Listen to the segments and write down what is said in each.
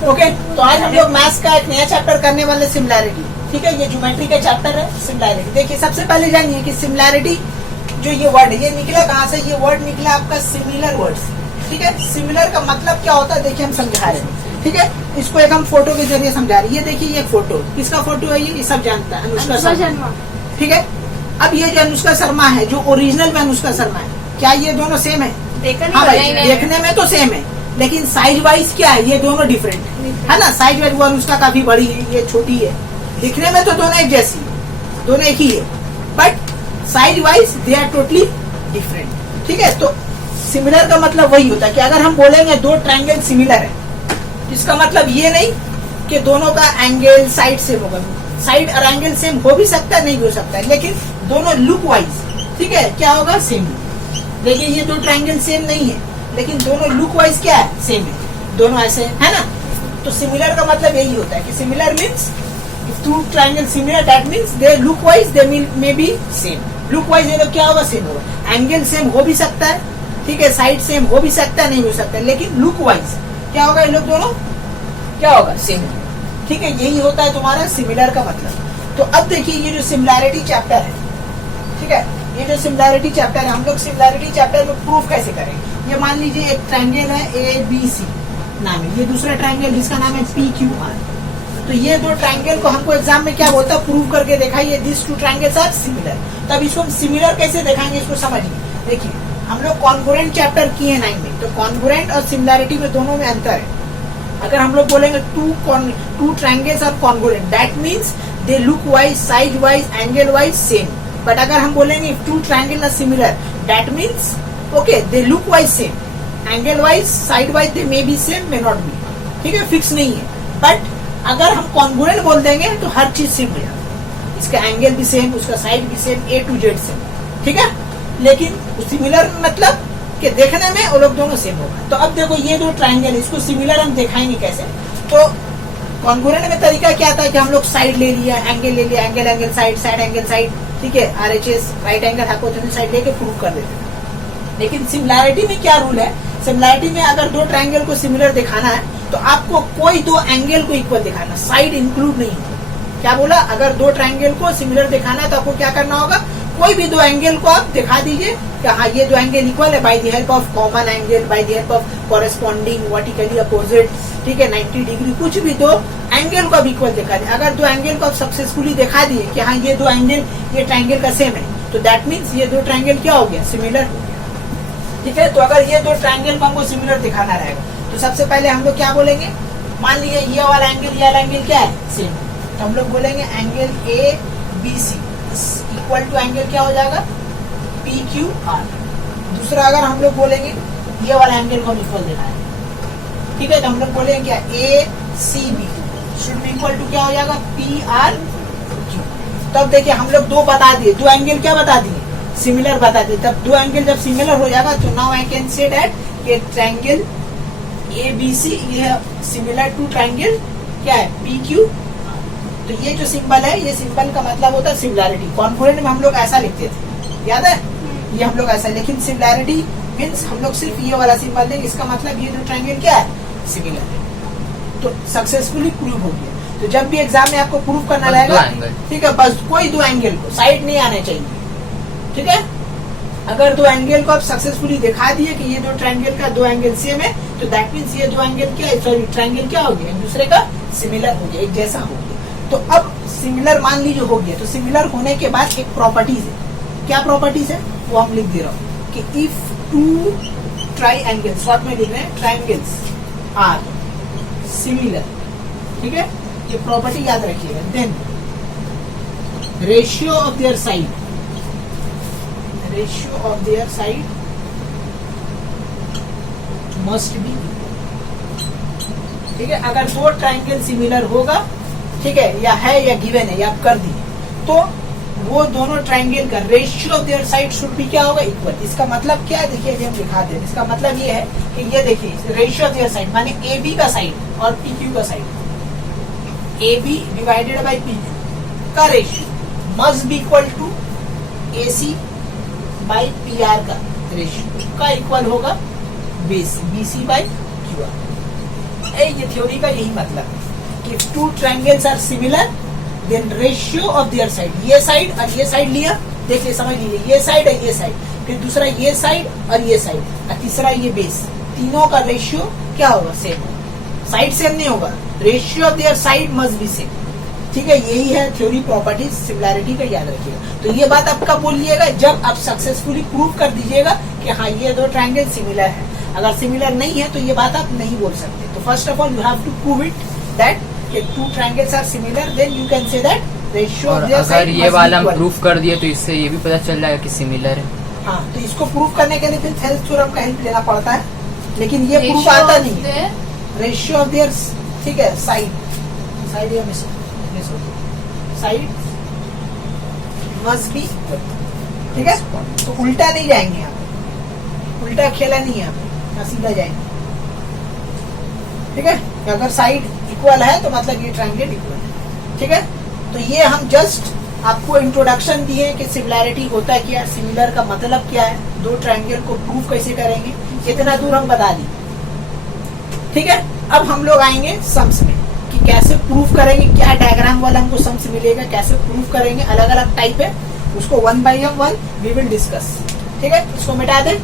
Okay, तो आज हम लोग मैथ्स का एक नया चैप्टर करने वाले सिमिलैरिटी। ठीक है, ये ज्योमेट्री का चैप्टर है सिमिलैरिटी। देखिए सबसे पहले जानिए कि सिमिलैरिटी जो ये वर्ड है ये निकला कहाँ से। ये वर्ड निकला आपका सिमिलर वर्ड से। ठीक है, सिमिलर का मतलब क्या होता है देखिए हम समझा रहे हैं। ठीक है, इसको एक हम फोटो के जरिए समझा रहे हैं। ये देखिए ये फोटो किसका फोटो है, ये सब जानता है, अनुष्का शर्मा। ठीक है, अब ये जो अनुष्का शर्मा है जो ओरिजिनल में अनुष्का शर्मा है, क्या ये दोनों सेम है? हाँ भाई, देखने में तो सेम है लेकिन साइज वाइज क्या है, ये दोनों डिफरेंट है ना। साइज वाइज वो अनुष्का काफी बड़ी है, ये छोटी है। दिखने में तो दोनों एक जैसी है, दोनों एक ही है, but size wise they are totally different. ठीक है, तो सिमिलर का मतलब वही होता है कि अगर हम बोलेंगे दो ट्रायंगल सिमिलर है, इसका मतलब ये नहीं कि दोनों का एंगल साइड सेम होगा। साइड और एंगल सेम हो भी सकता है, नहीं हो सकता है, लेकिन दोनों लुक वाइज ठीक है क्या होगा, सेम। देखिए ये दो ट्रायंगल सेम नहीं है लेकिन दोनों लुक वाइज क्या है, सेम है, दोनों ऐसे है ना। तो सिमिलर का मतलब यही होता है कि similar means two triangle similar, that means they look wise they may be same. Look wise ये लोग क्या होगा, सेम होगा। एंगल सेम हो भी सकता है, ठीक है, साइड सेम हो भी सकता है, नहीं हो सकता है, लेकिन लुक वाइज क्या होगा, ये लोग दोनों क्या होगा, सेम होगा। ठीक है, यही होता है तुम्हारा सिमिलर का मतलब। तो अब देखिए ये जो सिमिलैरिटी चैप्टर है, ठीक है, ये जो सिमिलैरिटी चैप्टर है, हम लोग सिमिलैरिटी चैप्टर में प्रूफ कैसे करेंगे। ये मान लीजिए एक ट्रायंगल है ABC नाम है, ये दूसरा ट्रायंगल जिसका नाम है PQR। तो ये दो ट्रायंगल को हमको एग्जाम में क्या बोलता है, प्रूव करके दिखाइए this two triangles are similar. तब इसको हम सिमिलर कैसे दिखाएंगे, इसको समझिए। देखिए हम लोग कॉन्ग्रुएंट चैप्टर किए 9 में, तो कॉन्ग्रुएंट और सिमिलैरिटी में दोनों में अंतर है। अगर हम लोग बोलेंगे two triangles are congruent, that means they look wise, size wise, angle wise same. But अगर हम बोलेंगे two triangle are similar, that means okay they look wise same, angle wise, side wise they may be same, may not be. ठीक है, fix नहीं है। But अगर हम congruent बोल देंगे तो हर चीज सेम हो जाएगा, इसका एंगल भी सेम, उसका साइड भी same, A to Z same. ठीक है, लेकिन सिमिलर मतलब कि देखने में वो लोग दोनों सेम होगा। तो अब देखो ये दो ट्रायंगल, इसको सिमिलर हम दिखाएंगे कैसे। तो कॉन्ग्रुएंट में तरीका क्या था कि हम लोग साइड ले लिया, एंगल ले लिया, angle angle side, side angle side, ठीक है, RHS right angle hypotenuse side लेके प्रूव कर देते थे। लेकिन सिमिलैरिटी में क्या रूल है, सिमिलैरिटी में अगर दो ट्रायंगल को सिमिलर दिखाना है तो आपको कोई दो एंगल को इक्वल दिखाना, साइड इंक्लूड नहीं होगा। क्या बोला, अगर दो ट्रायंगल को सिमिलर दिखाना है तो आपको क्या करना होगा, कोई भी दो एंगल को आप दिखा दीजिए कि हाँ ये दो एंगल इक्वल है by the help of common angle, by the help of corresponding vertically opposite, ठीक है, 90 डिग्री, कुछ भी दो एंगल को आप इक्वल दिखा दिए। अगर दो एंगल को आप सक्सेसफुली दिखा दिए कि हाँ ये दो एंगल ये ट्रायंगल का सेम है, तो दैट मीन्स ये दो ट्रायंगल क्या हो गया, सिमिलर हो गया। ठीक है, तो अगर ये दो ट्रायंगल को हमको सिमिलर दिखाना रहेगा तो सबसे पहले हम लोग क्या बोलेंगे, मान लीजिए ये वाला एंगल क्या है, सेम, तो हम लोग बोलेंगे angle ABC equal to angle क्या हो जाएगा, PQR। दूसरा अगर हम लोग बोलेंगे ये वाला एंगल को हम इक्वल दिखाएं, ठीक है, तो हम लोग बोलेंगे क्या, ACB should be equal to क्या हो जाएगा, PRQ। तब देखिए हम लोग दो बता दिए, दो एंगल क्या बता दिए, सिमिलर बता दिए। तब दो एंगल जब सिमिलर हो जाएगा तो now I can say that कि ट्रायंगल ABC ये सिमिलर टू ट्रायंगल क्या है, PQ। तो ये जो सिंबल है, ये सिंबल का मतलब होता है सिमिलैरिटी। कॉन्ग्रुएंट में हम लोग ऐसा लिखते थे, याद है, ये हम लोग ऐसा, लेकिन सिमिलैरिटी मीन्स हम लोग सिर्फ ये वाला सिंबल देंगे, इसका मतलब ये जो ट्रायंगल क्या है, सिमिलर है। तो सक्सेसफुली प्रूव हो गया। तो जब भी एग्जाम में आपको प्रूव करना रहेगा, ठीक है, बस कोई दो एंगल को साइड नहीं आने चाहिए। ठीक है, अगर दो एंगल को आप सक्सेसफुली दिखा दिए कि ये दो ट्रायंगल का दो एंगल सेम है, तो दैट मीन्स ये दो एंगल क्या है, सॉरी ट्रायंगल क्या हो गया, एक दूसरे का सिमिलर हो गया, एक जैसा हो गया। तो अब सिमिलर मान लीजिए हो गया, तो सिमिलर होने के बाद एक प्रॉपर्टीज है, क्या प्रॉपर्टीज है वो हम लिख दे रहा हूँ कि इफ टू ट्रायंगल, शॉर्ट में लिख रहे हैं, ट्रायंगल्स आर सिमिलर, ठीक है, ये प्रॉपर्टी याद रखिएगा, then ratio of their side, ratio of their side must be, ठीक है। अगर दो ट्रायंगल सिमिलर होगा, ठीक है, या गिवन है या आप कर दिए, तो वो दोनों ट्रायंगल का ratio of their side should भी क्या होगा, इक्वल। इसका मतलब क्या है, देखिए हम दिखाते हैं। इसका मतलब ये है कि ये देखिए रेशियो ऑफ देयर साइड माने AB का साइड और PQ का side, AB divided by PQ का ratio must be equal to AC by PR का रेशियो का इक्वल होगा BC बाई QR। ये थ्योरी का यही मतलब है कि two triangles are similar then ratio of their side, ये साइड और ये साइड लिया, देखिए समझ लीजिए, ये साइड है ये साइड, फिर दूसरा ये साइड और ये साइड, और तीसरा ये बेस, तीनों का रेशियो क्या होगा? सेम। साइड सेम नहीं होगा, ratio of their side must be same. ठीक है, यही है थ्योरी प्रॉपर्टीज सिमिलैरिटी का, याद रखिएगा। तो ये बात आप कब बोलिएगा? जब आप सक्सेसफुली प्रूव कर दीजिएगा कि हाँ ये दो ट्रायंगल सिमिलर है। अगर सिमिलर नहीं है तो ये बात आप नहीं बोल सकते। तो first of all you have to prove it that two triangles are similar, then you can say that ratio of their side. अगर ये वाला हम प्रूफ कर दिए तो इससे ये भी पता चल जाएगा कि सिमिलर है। हाँ, तो इसको प्रूव करने के लिए फिर थेल्स थ्योरम का हेल्प लेना पड़ता है, लेकिन ये प्रूफ आता नहीं है। रेशियो ऑफ देयर, ठीक है, साइड या मिस साइड मस्ट बी, ठीक है। तो उल्टा नहीं जाएंगे यहाँ पे, उल्टा खेला नहीं है यहाँ पे, यहाँ सीधा जाएंगे। ठीक है, अगर साइड इक्वल है तो मतलब ये ट्रायंगल इक्वल है। ठीक है, तो ये हम जस्ट आपको इंट्रोडक्शन दिए कि सिमिलैरिटी होता है क्या, सिमिलर का मतलब क्या है, दो ट्रायंगल को प्रूव कैसे करेंगे, इतना दूर हम बता दी। ठीक है, अब हम लोग आएंगे सम्स में कि कैसे प्रूफ करेंगे, क्या डायग्राम वाला हमको सम्स मिलेगा, कैसे प्रूफ करेंगे। अलग अलग टाइप है, उसको one by one we will discuss. ठीक है, इसको मिटा दें।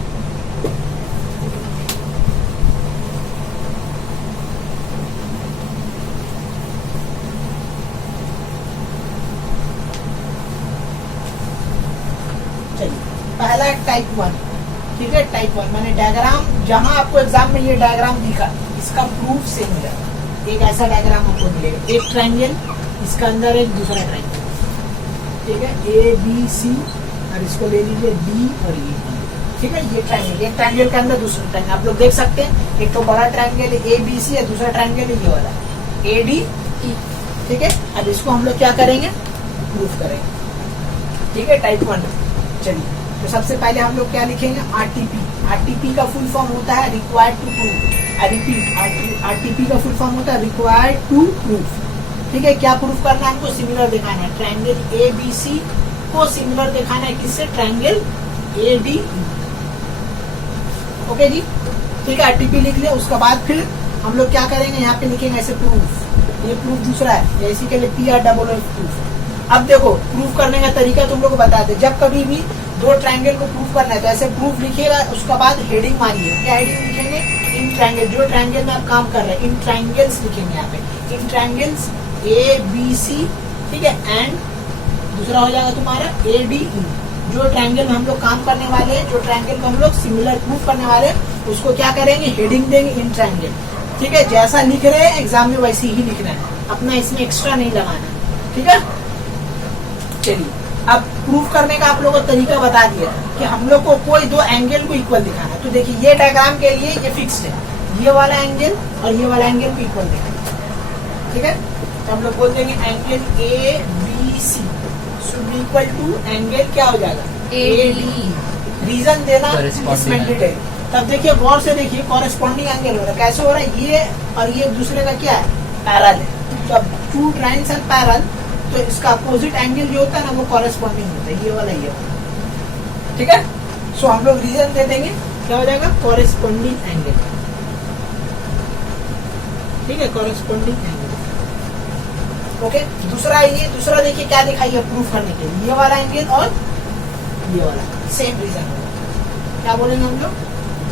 चलिए, पहला टाइप वन। ठीक है, टाइप वन माने डायग्राम, जहां आपको एग्जाम में ये डायग्राम दिखा, इसका प्रूफ सेम हो जाएगा। एक ऐसा डायग्राम आपको मिलेगा, एक ट्रायंगल, इसका अंदर एक दूसरा ट्रायंगल। ठीक है, ए बी सी, और इसको ले लीजिए डी और ये। ठीक है, ये ट्रायंगल, एक ट्रायंगल के अंदर दूसरा ट्रायंगल आप लोग देख सकते हैं। एक तो बड़ा ट्रायंगल है ए बी सी है, दूसरा ट्रायंगल है ये वाला ए डी ई। ठीक है, अब इसको हम लोग क्या करेंगे? प्रूफ करेंगे। ठीक है, टाइप वन। चलिए, तो सबसे पहले हम लोग क्या लिखेंगे? आरटीपी। आरटीपी का फुल फॉर्म होता है required to prove. I repeat, RTP का फुल फॉर्म होता है रिक्वायर्ड टू प्रूफ। ठीक है, क्या प्रूफ करना है हमको? सिमिलर दिखाना है। ट्रायंगल ए बी सी को सिमिलर दिखाना है, किससे? Triangle A D. ओके जी, ठीक है, आरटीपी लिख लिया। उसके बाद फिर हम लोग क्या करेंगे? यहाँ पे लिखेंगे ऐसे प्रूफ। ये प्रूफ दूसरा है, जैसे के लिए P R double O proof. अब देखो, प्रूफ करने का तरीका तुम लोग को बता दे। जब कभी भी दो ट्रायंगल को प्रूफ करना है तो ऐसे प्रूफ लिखिएगा, उसके बाद हेडिंग मारिए। क्या हेडिंग लिखेंगे? इन ट्रायंगल, जो ट्रायंगल में आप काम कर रहे हैं, इन ट्रायंगल्स लिखेंगे यहाँ पे। इन ट्रायंगल्स ए बी सी, ठीक है, एंड दूसरा हो जाएगा तुम्हारा ए डी ई। जो ट्रायंगल में हम लोग काम करने वाले हैं, जो ट्रायंगल को हम लोग सिमिलर प्रूफ करने वाले हैं, उसको क्या करेंगे? हेडिंग देंगे इन ट्रायंगल। ठीक है, जैसा लिख रहे हैं एग्जाम में वैसे ही लिखना है, अपना इसमें एक्स्ट्रा नहीं लगाना। ठीक है, चलिए, अब प्रूफ करने का आप लोगों को तरीका बता दिया कि हम लोग को कोई दो एंगल को इक्वल दिखाना है। तो देखिए, ये डायग्राम के लिए ये फिक्स्ड है, ये वाला एंगल और ये वाला एंगल को इक्वल दिखाना। ठीक है, तो हम लोग बोल देंगे angle A B C should be equal to angle क्या हो जाएगा? A D. रीजन देना इसमें डिटेल। तब देखिए, गौर से देखिए, कॉरेस्पॉन्डिंग एंगल हो रहा है। कैसे हो रहा है? ये और ये दूसरे का क्या है? पैरेलल है। तो अब टू लाइन्स आर पैरेलल, तो इसका अपोजिट एंगल जो होता है ना, वो कॉरेस्पॉन्डिंग होता है, ये वाला ये वाला। ठीक है, सो हम लोग रीजन दे देंगे, क्या हो जाएगा? Corresponding angle. ठीक है, कॉरेस्पॉन्डिंग एंगल। ओके, दूसरा ये, दूसरा देखिए क्या दिखाइए प्रूफ करने के लिए, ये वाला एंगल और ये वाला सेम रीजन होगा। क्या बोलेंगे हम लोग?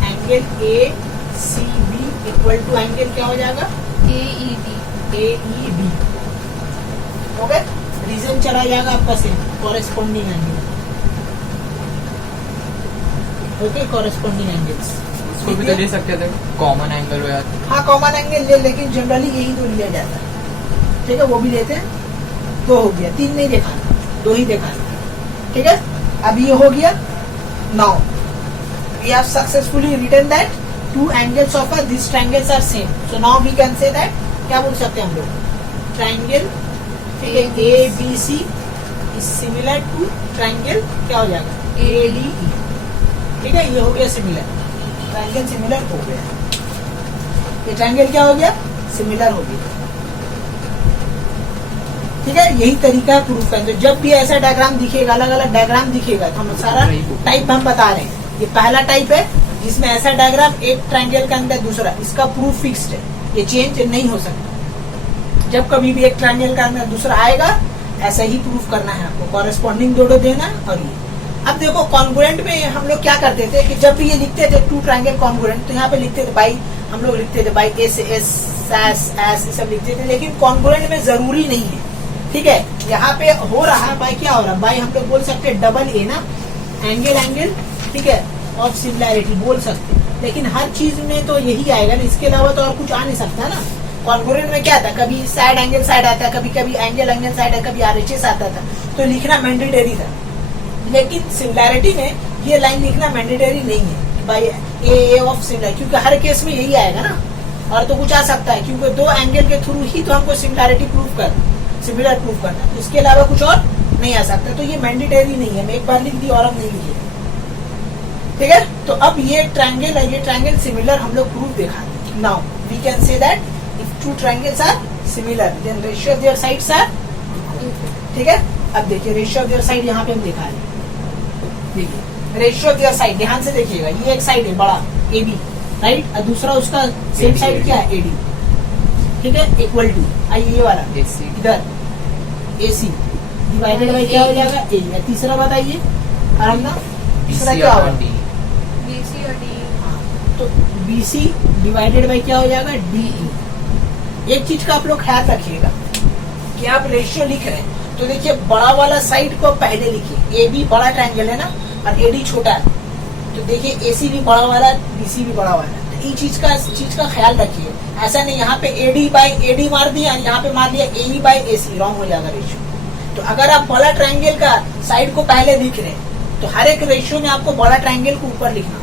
Angle A C B equal to angle क्या हो जाएगा? A E D. Okay, reason चला जाएगा आपका same, corresponding angle. Okay, corresponding angles इसको भी तो ले सकते थे, कॉमन एंगल हो जाता है। हाँ, कॉमन एंगल ले, लेकिन जनरली यही दो लिया जाता है। ठीक है, वो भी लेते हैं। दो हो गया, तीन नहीं दिखाना, दो ही दिखाना। ठीक है, अब ये हो गया। Now we have successfully written that two angles of this triangles are same. So now we can say that, क्या बोल सकते हैं हम लोग? ट्रायंगल, ठीक है, A B C is similar to triangle क्या हो जाएगा? A D E. ठीक है, ये हो गया सिमिलर, ट्रायंगल सिमिलर हो गया। ये ट्रायंगल क्या हो गया? सिमिलर हो गया। ठीक है, यही तरीका है प्रूफ करने। जब भी ऐसा डायग्राम दिखेगा, अलग अलग डायग्राम दिखेगा, तो हम सारा टाइप हम बता रहे हैं। ये पहला टाइप है जिसमें ऐसा डायग्राम, एक ट्रायंगल के अंदर दूसरा, इसका प्रूफ फिक्स्ड है। ये चेंज नहीं हो सकता। जब कभी भी एक ट्रायंगल का अंदर दूसरा आएगा ऐसा ही प्रूफ करना है आपको, कॉरेस्पॉन्डिंग दोनों देना। और ये अब देखो कॉन्ग्रुएंट में हम लोग क्या करते थे कि जब भी ये लिखते थे टू ट्रायंगल कॉन्ग्रुएंट, तो यहाँ पे लिखते थे बाई, हम लोग लिखते थे बाई एस एस एस ये सब लिखते थे, लेकिन कॉन्ग्रुएंट में जरूरी नहीं है। ठीक है, यहाँ पे हो रहा है बाई, क्या हो रहा है बाई, हम लोग बोल सकते हैं डबल ए ना, एंगल, ठीक है, ऑफ सिमिलैरिटी बोल सकते हैं, लेकिन हर चीज में तो यही आएगा ना, इसके अलावा तो और कुछ आ नहीं सकता ना। कॉन्ग्रुएंट में क्या था, कभी साइड एंगल साइड आता, कभी कभी एंगल साइड, कभी आरएचएस आता था, तो लिखना मैंडेटरी था। लेकिन सिमिलैरिटी में ये लाइन लिखना मैंडेटरी नहीं है बाई ए ऑफ सिमिलर, क्योंकि हर केस में यही आएगा ना, और तो कुछ आ सकता है, क्योंकि दो एंगल के थ्रू ही तो हमको सिमिलैरिटी प्रूफ सिमिलर प्रूफ करना है, इसके अलावा कुछ और नहीं आ सकता। तो ये मैंडेटरी नहीं है, मैं एक बार लिख दी और हम नहीं लिखे। ठीक है, तो अब ये ट्रायंगल है, ये ट्रायंगल सिमिलर हम लोग प्रूफ देखा। Now we can say that if two triangles are similar then ratio of their sides are. ठीक है, अब देखिए रेशियो ऑफ देयर साइड यहाँ पे हम देखा है, देखिए रेशियो ऑफ देयर साइड, ध्यान से देखिएगा, ये एक साइड है बड़ा ए बी, राइट, और दूसरा उसका सेम साइड क्या है ए डी। ठीक है, इक्वल टू, आइए ये वाला इधर ए सी डिवाइडेड बाई क्या हो जाएगा ए। तीसरा बताइए, और हम ना तीसरा क्या होगा BC और DE। तो BC डिवाइडेड बाई क्या हो जाएगा DE। एक चीज का आप लोग ख्याल रखिएगा कि आप रेशियो लिख रहे हैं तो देखिए बड़ा वाला साइड को पहले लिखिए, AB बड़ा ट्रायंगल है ना और AD छोटा है, तो देखिए AC भी बड़ा वाला, BC भी बड़ा वाला, तो ये चीज का ख्याल रखिए। ऐसा नहीं यहाँ पे AD बाई AD मार दिया, यहाँ पे मार दिया AE बाई AC, रॉन्ग हो जाएगा रेशियो। तो अगर आप बड़ा ट्रायंगल का साइड को पहले लिख रहे हैं तो हर एक रेशियो में आपको बड़ा ट्रायंगल को ऊपर लिखना।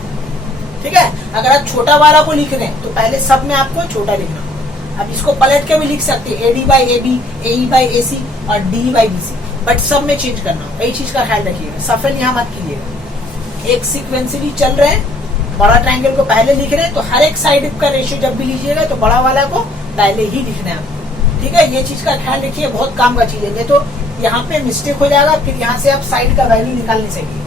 ठीक है, अगर आप छोटा वाला को लिख रहे हैं तो पहले सब में आपको छोटा लिखना। अब इसको पलट के भी लिख सकते हैं AD by AB, AE by AC और DE बाई BC, बट सब में चेंज करना होगा, यही चीज का ख्याल रखिएगा, सफल यहाँ मत कीजिएगा। एक सिक्वेंसली चल रहे हैं, बड़ा ट्रायंगल को पहले लिख रहे हैं तो हर एक साइड का रेशियो जब भी लीजिएगा तो बड़ा वाला को पहले ही लिखना है आपको। ठीक है, ये चीज का ख्याल रखिए, बहुत काम का चीज है, नहीं तो यहाँ पे मिस्टेक हो जाएगा, फिर यहाँ से आप साइड का वैल्यू निकाल नहीं सकेंगे।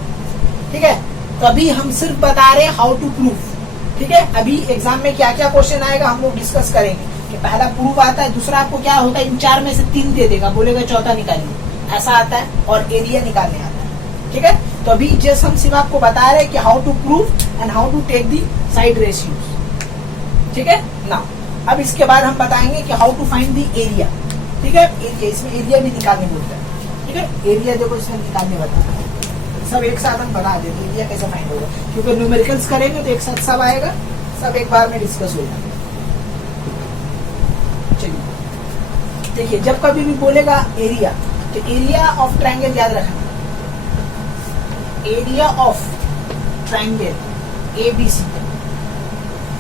ठीक है, तो अभी हम सिर्फ बता रहे हैं हाउ टू प्रूफ। ठीक है, अभी एग्जाम में क्या क्या क्वेश्चन आएगा हम लोग डिस्कस करेंगे कि पहला प्रूफ आता है, दूसरा आपको क्या होता है, इन चार में से 3 दे देगा, बोलेगा चौथा निकालिए, ऐसा आता है, और एरिया निकालने आता है। ठीक है, तो अभी जस्ट हम सिर्फ आपको बता रहे हैं कि how to proof and how to take the side ratios. ठीक है ना, अब इसके बाद हम बताएंगे कि how to find the area. ठीक है, एरिया, इसमें एरिया भी निकालने बोलता है। ठीक है, एरिया देखो इसमें निकालने बताया, सब एक साथ हम बता देते एरिया कैसे फाइंड होगा, क्योंकि न्यूमेरिकल्स करेंगे तो एक साथ सब आएगा, सब एक बार में डिस्कस होगा। चलिए देखिए, जब कभी भी बोलेगा एरिया तो एरिया ऑफ ट्रायंगल याद रखना, एरिया ऑफ ट्रायंगल ABC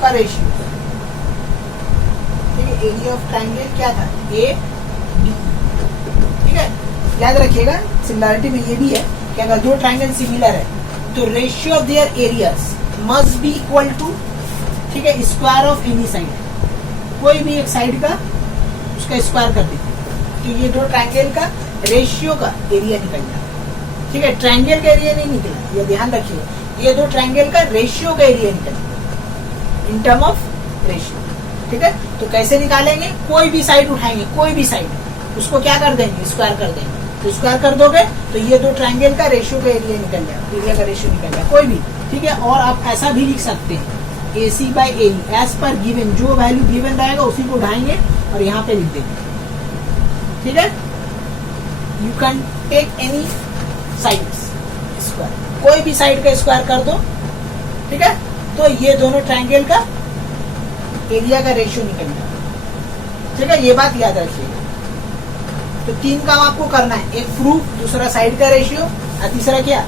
का रेशियो। ठीक है, एरिया ऑफ ट्रायंगल क्या था AB। ठीक है, याद रखिएगा, सिमिलैरिटी में ये भी है कि अगर दो ट्रायंगल सिमिलर है तो ratio of their areas must be equal to, ठीक है, स्क्वायर ऑफ एनी साइड, कोई भी एक साइड का उसका स्क्वायर कर दीजिए, तो ये दो ट्रायंगल का रेशियो का एरिया निकल जाए। ठीक है, ट्रायंगल का एरिया नहीं निकला, ये ध्यान रखिए, ये दो ट्रायंगल का रेशियो का एरिया निकल इन टर्म ऑफ रेशियो। ठीक है, तो कैसे निकालेंगे, कोई भी साइड उठाएंगे, कोई भी साइड, उसको क्या कर देंगे, स्क्वायर कर देंगे, तो स्क्वायर कर दोगे तो ये दो ट्रायंगल का रेशियो का एरिया निकल जाएगा, एरिया का रेशियो निकल जाएगा कोई भी। ठीक है, और आप ऐसा भी लिख सकते हैं AC by AE as per given, जो वैल्यू गिवन रहेगा उसी को उठाएंगे और यहाँ पे लिख देंगे। ठीक है, you can take any side square, कोई भी साइड का स्क्वायर कर दो। ठीक है, तो ये दोनों ट्रायंगल का एरिया का रेशियो निकल जाएगा। ठीक है, ये बात याद रखिएगा। तो 3 काम आपको करना है, एक प्रूफ, दूसरा साइड का रेशियो और तीसरा क्या।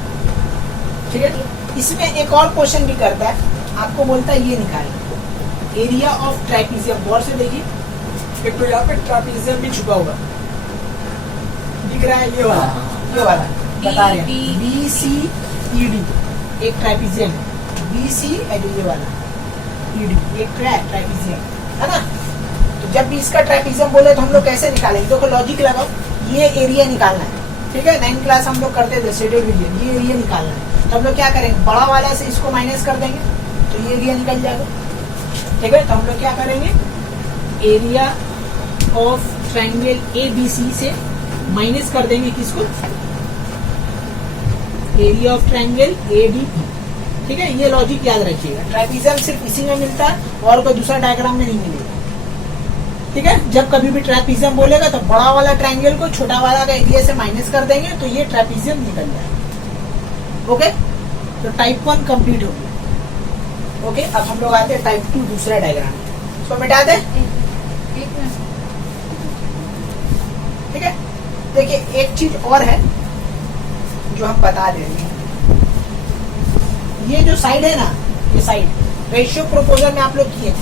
ठीक है, इसमें एक और क्वेश्चन भी करता है, आपको बोलता है ये निकालें एरिया ऑफ ट्राइपीजियम। गौर से देखिए, एक तो यहाँ पे ट्राइपीजियम भी छुपा हुआ दिख रहा है, ये वाला बता रहे हैं BCED एक ट्राइपीजियम है, BC ये वाला ED एक ट्राइपीजियम है ना। तो जब भी इसका ट्राइपीजियम बोले तो हम लोग कैसे निकालेंगे, देखो लॉजिक लगाओ, ये एरिया निकालना है। ठीक है, 9th क्लास हम लोग करते थे शेडेड रीजन, ये एरिया निकालना है, तो हम लोग क्या करेंगे, बड़ा वाला से इसको माइनस कर देंगे तो ये एरिया निकल जाएगा। ठीक है, तो हम लोग क्या करेंगे, एरिया ऑफ ट्राइंगल ABC से माइनस कर देंगे किसको, एरिया ऑफ ट्राइंगल ADB। ठीक है, ये लॉजिक याद रखिएगा। ट्राइपीजियम सिर्फ इसी में मिलता है और कोई दूसरा डायग्राम में नहीं मिलेगा। ठीक है, जब कभी भी ट्राइपीजियम बोलेगा तो बड़ा वाला ट्राइंगल को छोटा वाला का एरिया से माइनस कर देंगे तो ये ट्राइपीजियम निकल जाएगा। ओके, तो टाइप 1 कंप्लीट हो गया। ओके, अब हम लोग आते हैं टाइप 2 दूसरा डायग्राम, इसको मिटा दें। एक मिनट। ठीक है, देखिए एक चीज और है जो हम बता दे रहे हैं। ये जो साइड है ना, ये साइड रेशियो प्रोपोजल में आप लोग किए,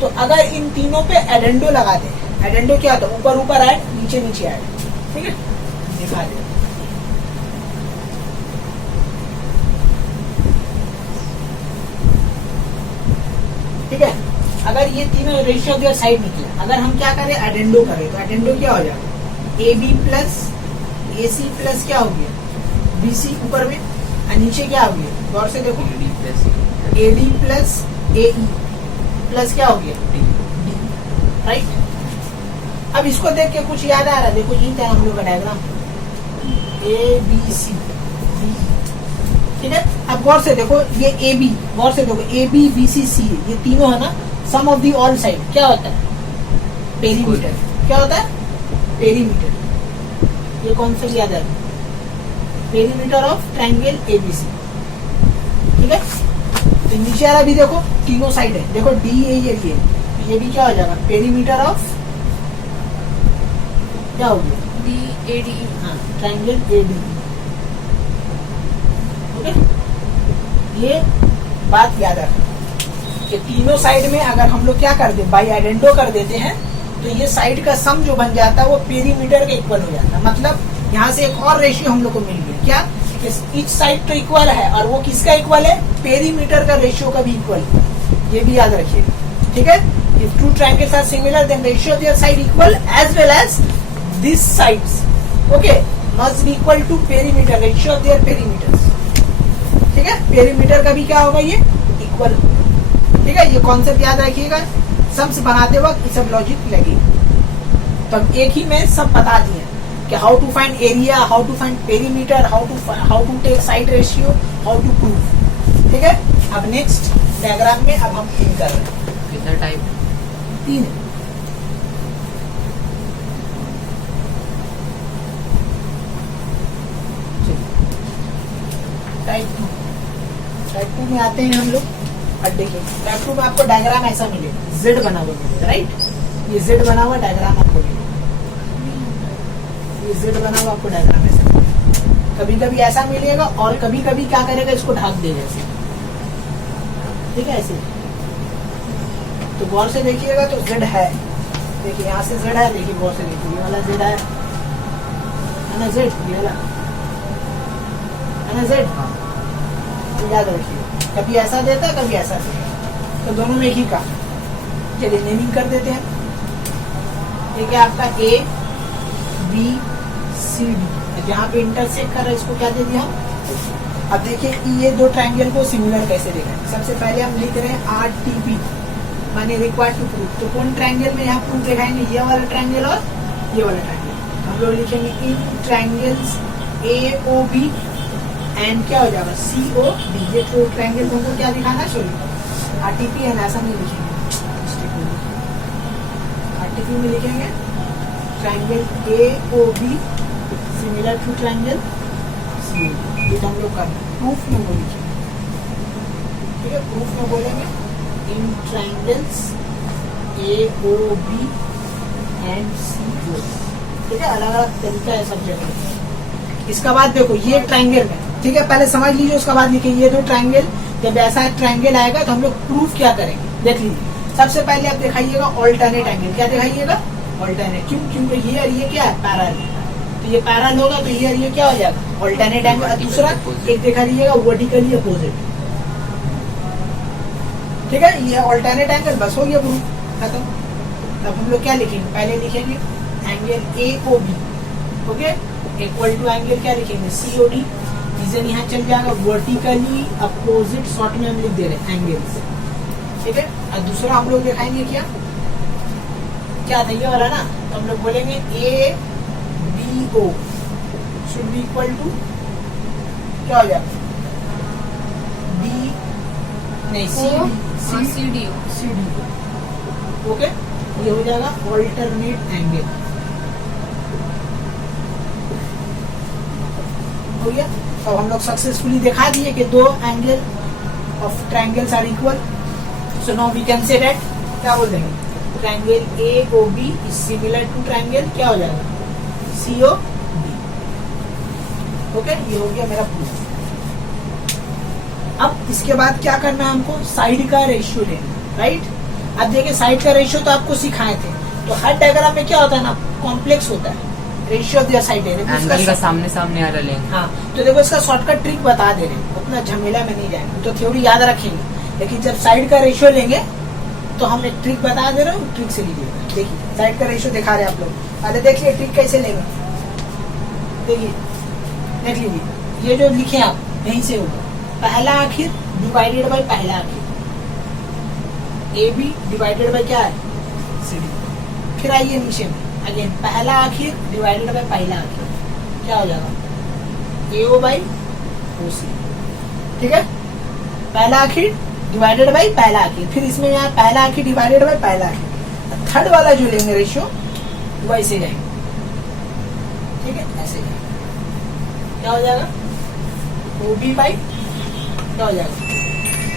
तो अगर इन तीनों पे एडेंडो लगा दे, एडेंडो क्या होता है, ऊपर ऊपर ऐड, नीचे नीचे ऐड। ठीक है, दिखा दे। ठीक है, अगर ये तीनों रेशियो ऑफ साइड निकले, अगर हम क्या करें, एडेंडो करें, तो एडेंडो क्या हो जाएगा, AB प्लस AC प्लस क्या हो गया, BC ऊपर में, और नीचे क्या हो गया, गौर से देखो, AD प्लस AE प्लस क्या हो गया, D। राइट, अब इसको देख के कुछ याद आ रहा है, देखो ये था हम लोग का डायग्राम, ABC D। ठीक है, अब गौर से देखो, ये AB, गौर से देखो, AB BC C ये तीनों है ना, सम ऑफ दी ऑल साइड क्या होता है, पेरीमीटर। क्या होता है, पेरीमीटर। ये कॉन्सेप्ट याद है, पेरीमीटर ऑफ ट्रायंगल ABC। ठीक है, तो नीचे वाला भी देखो, तीनों साइड है, देखो DA ये भी क्या हो जाएगा, पेरीमीटर ऑफ क्या हो गया, DAD। हाँ, ट्रायंगल AD। ओके, ये बात याद रखना कि तीनों साइड में अगर हम लोग क्या कर दे, बाई आइडेंटो कर देते हैं, तो ये साइड का सम जो बन जाता है वो पेरीमीटर के इक्वल हो जाता है। मतलब यहाँ से एक और रेशियो हम लोग को मिल गया, क्या, ईच साइड तो इक्वल है, और वो किसका इक्वल है, पेरीमीटर का रेशियो का भी इक्वल है। ये भी याद रखिएगा। ठीक है, if two triangles are similar then ratio of their side equal as well as this sides. Okay, must be equal to perimeter, ratio of their perimeters. ठीक है, पेरीमीटर का भी क्या होगा, ये इक्वल। ठीक है, ये कॉन्सेप्ट याद रखिएगा। सम्स बनाते वक्त ये सब लॉजिक लगेगा। तो अब एक ही में सब बता दिए कि how to find area, how to find perimeter, how to take side ratio, how to prove. ठीक है, अब नेक्स्ट डायग्राम में अब हम इन कर रहे हैं। कितना टाइप, 3। टाइप 2 में आते हैं हम लोग। अब देखिए टाइप 2 में आपको डायग्राम ऐसा मिलेगा, जेड बना हुआ मिलेगा। राइट, ये जेड बना हुआ डायग्राम आपको मिलेगा, ये जेड बना हुआ आपको डायग्राम ऐसा मिलेगा। कभी कभी ऐसा मिलेगा और कभी कभी क्या करेगा, इसको ढक देगा ऐसे। ठीक है, ऐसे तो गौर से देखिएगा तो जेड है, देखिए यहाँ से जेड है, देखिए गौर से देखिए, ये वाला जेड है ना, जेड ये वाला है ना, जेड। तो याद रखिए, कभी ऐसा देता है कभी ऐसा देता, तो दोनों में एक ही काम। चलिए नेमिंग कर देते हैं। ठीक है, आपका A B C D, जहाँ पे इंटरसेक्ट कर रहा है इसको क्या दे दिया हम। अब देखिए ये दो ट्रायंगल को सिमिलर कैसे देखा। सबसे पहले हम लिख रहे हैं RTP माने रिक्वायर्ड टू प्रूव। तो कौन ट्रायंगल में यहाँ प्रूफ दिखाएंगे, ये वाला ट्रायंगल और ये वाला ट्रायंगल। हम लोग लिखेंगे इन ट्रायंगल्स AOB एंड क्या हो जाएगा COD। ये तो ट्रायंगल को हमको क्या दिखाना चाहिए, RTP है ना, ऐसा नहीं लिखेंगे, RTP में लिखेंगे triangle AOB similar to triangle COD। ये तो हम लोग करना प्रूफ में वो लिखेंगे। ठीक है, प्रूफ में बोलेंगे इन ट्रायंगल्स AOB एंड COD। ठीक है, अलग अलग तरीका है सब जगह। इसका बाद देखो ये ट्रायंगल है, ठीक है, पहले समझ लीजिए, उसका बाद लिखिए ये दो ट्रायंगल। जब ऐसा ट्रायंगल आएगा तो हम लोग प्रूफ क्या करेंगे, देख लीजिए। सबसे पहले आप दिखाइएगा ऑल्टरनेट एंगल। क्या दिखाइएगा, ऑल्टरनेट। क्यों, क्योंकि ये और ये क्या है, पैरेलल। तो ये पैरेलल होगा तो ये और ये क्या हो जाएगा, ऑल्टरनेट एंगल। दूसरा एक दिखा दीजिएगा वर्टिकली अपोजिट। ठीक है, ये ऑल्टरनेट एंगल, बस हो गया प्रूफ, खत्म। अब हम लोग क्या लिखेंगे, पहले लिखेंगे angle AOB, okay, equal to angle क्या लिखेंगे COD। रीजन यहाँ चल जाएगा वर्टिकली अपोजिट, शॉर्ट में हम लिख दे रहे हैं एंगल्स। ठीक है, और दूसरा हम लोग दिखाएंगे क्या, क्या था ये वाला ना, तो हम लोग बोलेंगे A B O should be equal to क्या हो जाएगा, बी नहीं C C D C D. Okay, ये हो जाएगा ऑल्टरनेट एंगल। हो गया। तो हम लोग सक्सेसफुली दिखा दिए कि दो angle of triangles are equal. So now we can say that, क्या बोल देंगे, triangle A O B is similar to triangle क्या हो जाएगा, सी ओ बी। ओके, ये हो गया मेरा प्रूफ। अब इसके बाद क्या करना है हमको, साइड का रेशियो लेना, राइट। अब देखिए साइड का रेशियो तो आपको सिखाए थे, तो हर डायग्राम में क्या होता है ना, कॉम्प्लेक्स होता है ratio of their side. Angle का सामने सामने आ रहा लेंगे। हाँ, तो देखो इसका शॉर्टकट ट्रिक बता दे रहे हैं, उतना झमेला में नहीं जाएंगे, तो थ्योरी याद रखेंगे, लेकिन जब साइड का रेशियो लेंगे तो हम एक ट्रिक बता दे रहे हूँ, ट्रिक से लीजिएगा। देखिए साइड का रेशियो दिखा रहे हैं आप लोग, पहले देखिए ट्रिक कैसे लेंगे। देखिए देख लीजिए, ये जो लिखे आप यहीं से होगा, पहला आखिर डिवाइडेड बाई पहला आखिर, ए बी डिवाइडेड बाई क्या है, सी डी। फिर आइए नीचे में अगेन, पहला आखिर डिवाइडेड बाई पहला आखिर क्या हो जाएगा, ए ओ बाई ओ सी। ठीक है, पहला आखिर डिवाइडेड बाई पहला आखिर, फिर इसमें यहाँ पहला आखिर डिवाइडेड बाई पहला आखिर। थर्ड वाला जो लेंगे रेशियो वैसे जाएंगे। ठीक है, ऐसे जाएंगे, क्या हो जाएगा, ओ बी बाई क्या हो जाएगा,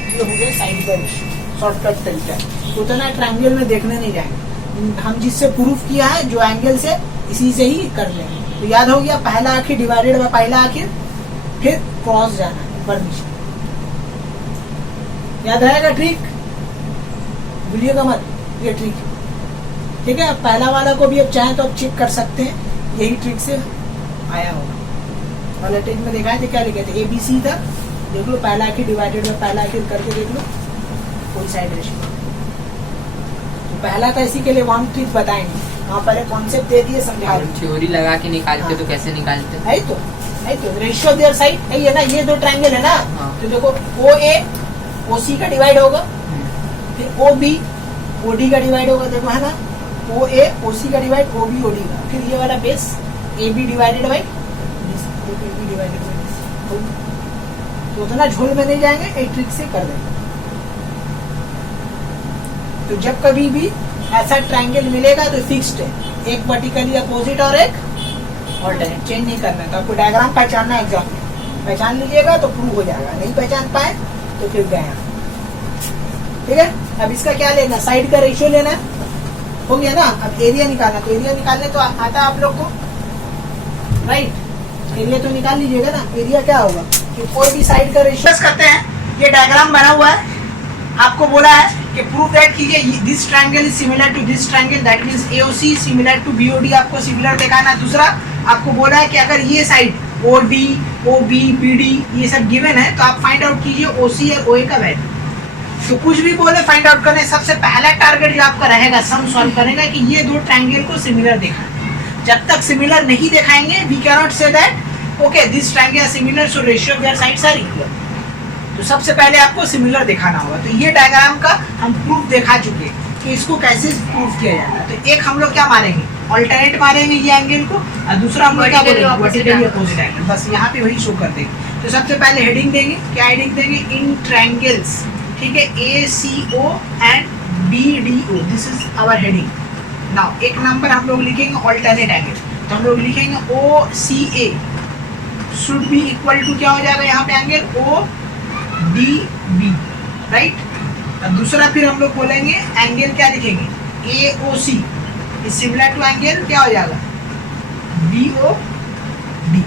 ये हो गया साइड का रेशियो। शॉर्टकट तरीका है, उतना ट्रायंगल में देखने नहीं जाएंगे, हम जिससे प्रूफ किया है जो एंगल से, इसी से ही कर लेंगे। तो याद हो गया, पहला आखिर डिवाइडेड बाय पहला आखिर, फिर क्रॉस जाना है ऊपर नीचे। याद रहेगा ट्रिक, भूलिएगा मत ये ट्रिक। ठीक है, अब पहला वाला को भी अब चाहें तो आप चेक कर सकते हैं, यही ट्रिक से आया होगा। वाला ट्रिक में दिखाए थे, क्या लिखे थे, ए बी सी तक देख लो, पहला आखिर डिवाइडेड बाय पहला आखिर करके देख लो, कोई साइड रेशियो। तो पहला का इसी के लिए वन ट्रिक बताएंगे, वहाँ पहले कॉन्सेप्ट दे दिए, समझा रहे थ्योरी लगा के निकालते तो कैसे निकालते, है तो रेशियो देयर साइड है ये ना, ये दो ट्रायंगल है ना। हाँ। तो देखो ओ ए ओ सी का डिवाइड होगा, फिर ओ बी ओ डी का डिवाइड होगा, देखो है ना, ओ ए ओ सी का divide O B O D का, फिर ये वाला base A B divided by B divided by. तो उतना झोल में नहीं जाएंगे, एक ट्रिक से कर देंगे। तो जब कभी भी ऐसा ट्रायंगल मिलेगा तो फिक्स्ड है, एक वर्टिकली अपोजिट और एक ऑल्टरनेट, चेंज नहीं करना है। तो आपको डायग्राम पहचानना है, एग्जाम में पहचान लीजिएगा तो प्रूव हो जाएगा, नहीं पहचान पाए तो फिर गया। ठीक है, अब इसका क्या लेना, साइड का रेशियो लेना है, हो गया ना। अब एरिया निकालना, तो एरिया निकालने तो आता है आप लोग को, राइट। एरिया तो निकाल लीजिएगा ना, एरिया क्या होगा कि कोई भी साइड का रेशियो करते हैं। ये डायग्राम बना हुआ है, आपको बोला है कि प्रूव दैट कीजिए this triangle is similar to this triangle, that means AOC similar to BOD, आपको सिमिलर दिखाना है। दूसरा आपको बोला है कि अगर ये साइड ओडी ओबी बीडी ये सब गिवन है, तो आप फाइंड आउट कीजिए ओसी और ओए का वैल्यू। तो कुछ भी बोले फाइंड आउट करने, सबसे पहला टारगेट जो आपका रहेगा सम सॉल्व करेगा कि ये दो ट्रायंगल को सिमिलर दिखाना। जब तक सिमिलर नहीं दिखाएंगे we can not say that okay this triangle are similar, so ratio of their sides are equal. तो सबसे पहले आपको सिमिलर दिखाना होगा। तो ये डायग्राम का हम प्रूफ दिखा चुके कि इसको कैसे प्रूफ किया जाता है। तो एक हम लोग क्या मारेंगे, ऑल्टरनेट मारेंगे ये एंगल को, और दूसरा हम लोग क्या बोलेंगे, वर्टिकली अपोजिट एंगल। बस यहाँ पे वही शो कर देंगे। तो सबसे पहले हेडिंग देंगे, क्या हेडिंग देंगे, इन ट्रायंगल्स, ठीक है, A C O and B D O, this is our heading. Now एक नंबर हम लोग लिखेंगे ऑल्टरनेट एंगल, तो हम लोग लिखेंगे O C A should be equal to क्या हो जाएगा यहाँ पे angle O D B, right. अब दूसरा फिर हम लोग बोलेंगे एंगल क्या लिखेंगे, A O C is similar to angle क्या हो जाएगा, बी ओ डी।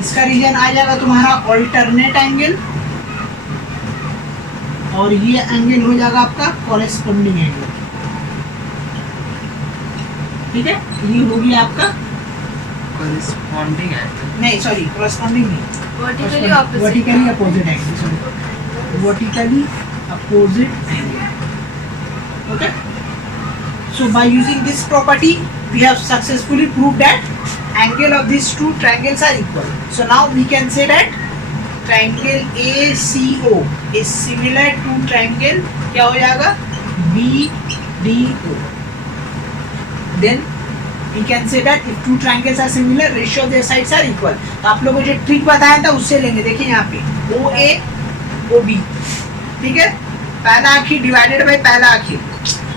इसका रीजन आ जाएगा तुम्हारा ऑल्टरनेट एंगल, और ये एंगल हो जाएगा आपका कॉरेस्पॉन्डिंग एंगल। ठीक है, ये हो गया आपका कॉरेस्पॉन्डिंग एंगल, नहीं सॉरी कॉरेस्पॉन्डिंग नहीं, vertically vertically opposite angle, sorry vertically opposite angle. Okay, so by using this property we have successfully proved that angle of these two triangles are equal. So now we can say that triangle ACO is similar to triangle क्या हो जाएगा BDO। then we can say that if two triangles are similar, ratio of their sides are equal. तो आप लोगों को जो trick बताया था उससे लेंगे. देखिए यहाँ पे OA OB, ठीक है, पहला आखिर डिवाइडेड बाय पहला आखिर,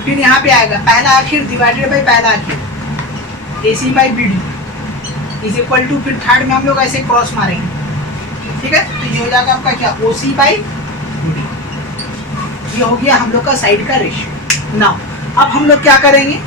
फिर यहाँ पे आएगा पहला आखिर डिवाइडेड बाय पहला आखिर, AC by BD is equal to, फिर थर्ड में हम लोग ऐसे क्रॉस मारेंगे. ठीक है, तो ये हो जाएगा आपका क्या, OC बाय BD. ये हो गया हम लोग का साइड का रेशियो. नाउ अब हम लोग क्या करेंगे,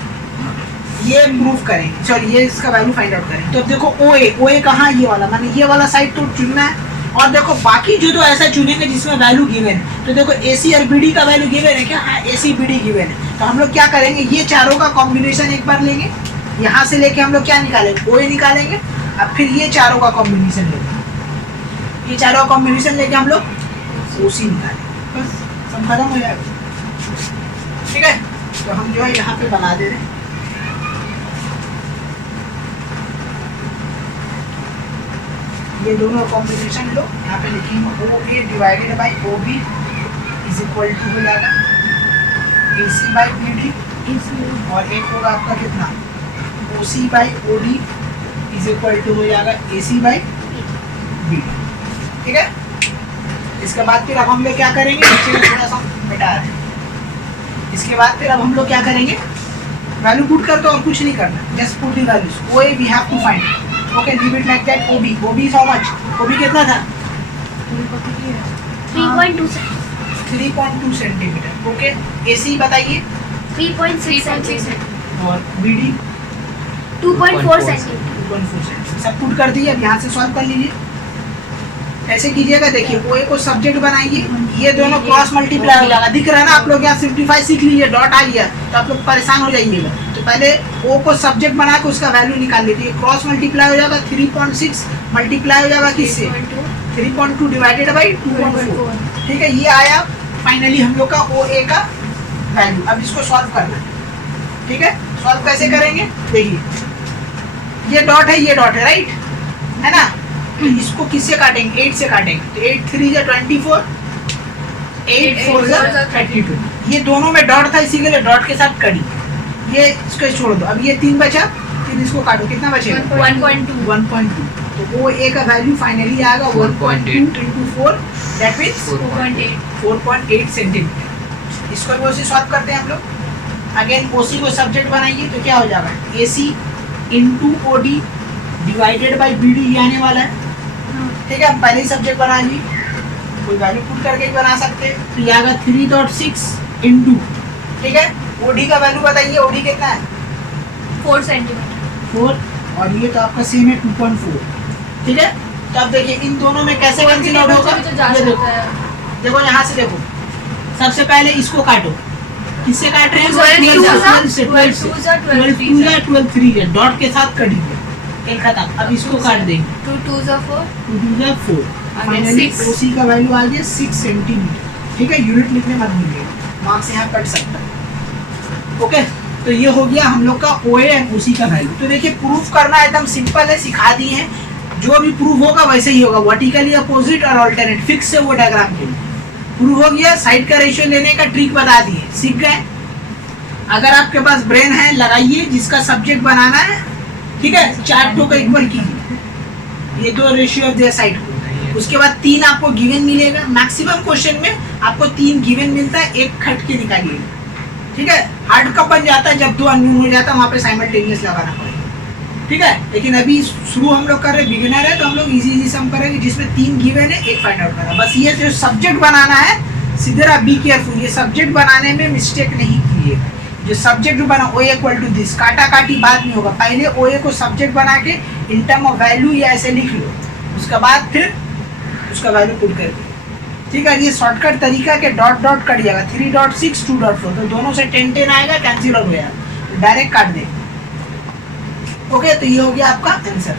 ये प्रूफ करेंगे, सॉरी ये इसका वैल्यू फाइंड आउट करेंगे. तो देखो OA कहाँ, ये वाला, माने ये वाला साइड तो चुनना है. और देखो बाकी जो तो ऐसा चुनेंगे जिसमें वैल्यू गिवन है. तो देखो AC और BD का वैल्यू गिवन है क्या, हाँ AC BD गिवन है. तो हम लोग क्या करेंगे, ये चारों का कॉम्बिनेशन एक बार लेंगे, यहाँ से लेके हम लोग क्या निकालेंगे, OA निकालेंगे. अब फिर ये चारों का कॉम्बिनेशन लेंगे, ये चारों का कॉम्बिनेशन लेके हम लोग OC निकालेंगे. बस सब खत्म हो जाएगा. ठीक है, तो हम जो है यहाँ पे बना दे रहे हैं. ये दोनों कॉम्बिनेशन लो, यहाँ पे लिखेंगे OA divided by OB is equal to हो जाएगा AC बाई BD, और एक होगा आपका कितना, OC by OD is equal to हो जाएगा AC बाई BD. ठीक है, इसके बाद फिर अब हम लोग क्या करेंगे, थोड़ा सा मिटा रहे हैं. इसके बाद फिर अब हम लोग क्या करेंगे, वैल्यू पुट कर दो और कुछ नहीं करना, just put the values. OA we have to find. Okay, leave it like that. OB is how much, OB कितना था, 3.2 सेंटीमीटर. ओके, AC बताइए 3.6 सेंटीमीटर और BD 2.4 सेंटीमीटर. 2.4 सेंटीमीटर. सब पुट कर दिए. अब यहाँ से सॉल्व कर लीजिए. ऐसे कीजिएगा, देखिए OA को सब्जेक्ट बनाइए, ये दोनों क्रॉस मल्टीप्लाई हो जाएगा. दिख रहा है ना आप लोग, यहाँ सिंप्लीफाई सीख लीजिए, डॉट आ गया तो आप लोग परेशान हो जाइएगा. तो पहले O को सब्जेक्ट बना के उसका वैल्यू निकाल लीजिए. क्रॉस मल्टीप्लाई हो जाएगा, 3.6 मल्टीप्लाई हो जाएगा किससे, 3.2 डिवाइडेड बाई 2.4. ठीक है, ये आया फाइनली हम लोग का OA का वैल्यू. अब इसको सॉल्व करना है. ठीक है, सॉल्व कैसे करेंगे, देखिए ये डॉट है, ये डॉट है, राइट है ना. तो इसको किससे काटेंगे, 8 से काटेंगे. तो 8 3 जा 24, 8 4 जा 32. ये दोनों में डॉट था, इसी के लिए डॉट के साथ कड़ी. ये इसको छोड़ दो. अब ये 3 बचा, फिर इसको काटो, कितना बचेगा 1.2. तो OA का वैल्यू फाइनली आएगा 1.2 into 4, दैट मींस 4.8 सेंटीमीटर. इसको भी उसी सॉल्व करते हैं हम लोग. अगेन OC को सब्जेक्ट बनाइए, तो क्या हो जाएगा, AC into OD divided by BD ये आने वाला है. ठीक है, हम पहले ही सब्जेक्ट बना ली, कोई वैल्यू पुट करके ही बना सकते हैं. तो ये आएगा 3.6 इंटू, ठीक है, OD का वैल्यू बताइए, OD कितना है 4 सेंटीमीटर. 4, और ये तो आपका सेम है 2.4. ठीक है, तो अब देखिए इन दोनों में कैसे कैंसिल आउट होगा. ये देखो यहाँ से देखो, सबसे पहले इसको काटो. किससे काट रहे हैं, 12 3 डॉट के साथ कट दिया, एक खत्म. अब इसको काट देंगे, 2 2 जा 4 4. फाइनली OC का वैल्यू आ गया 6 सेंटीमीटर. ठीक है, यूनिट लिखने मत भूलिए, मार्क्स यहाँ कट सकता है. ओके, तो ये हो गया हम लोग का OA एंड OC का वैल्यू. तो देखिए प्रूफ करना एकदम सिंपल है, सिखा दिए हैं. जो भी प्रूफ होगा वैसे ही होगा, वर्टिकली अपोजिट और अल्टरनेट फिक्स है वो डायग्राम के लिए. प्रूफ हो गया, साइड का रेशियो लेने का ट्रिक बता दिए, सीख गए. अगर आपके पास ब्रेन है लगाइए, जिसका सब्जेक्ट बनाना है. ठीक है, 4 को इक्वल कीजिए, ये दो रेशियो ऑफ देयर साइड को. उसके बाद 3 आपको गिवन मिलेगा. मैक्सिमम क्वेश्चन में आपको 3 गिवन मिलता है, एक खट के निकालिएगा. ठीक है, हार्ड कब बन जाता है, जब 2 अननोन हो जाता है, वहाँ पे साइमल्टेनियस लगाना पड़ेगा. ठीक है, लेकिन अभी शुरू हम लोग कर रहे, बिगिनर है, तो हम लोग इजी सम करेंगे जिसमें 3 गिवन है, एक फाइंड आउट करना. बस ये जो सब्जेक्ट बनाना है, सीधे आप बी केयरफुल, ये सब्जेक्ट बनाने में मिस्टेक नहीं कीजिएगा. जो सब्जेक्ट बना OA इक्वल टू दिस, काटा काटी बाद में होगा. पहले OA को सब्जेक्ट बना के इन टर्म ऑफ वैल्यू या ऐसे लिख लो, उसके बाद फिर उसका वैल्यू पुट कर दो. ठीक है, ये शॉर्टकट तरीका के डॉट डॉट कट जाएगा. 3.6 2.4, तो दोनों से 10 10 आएगा, कैंसिल आउट हो जाएगा, तो डायरेक्ट काट दे. ओके, तो ये हो गया आपका आंसर.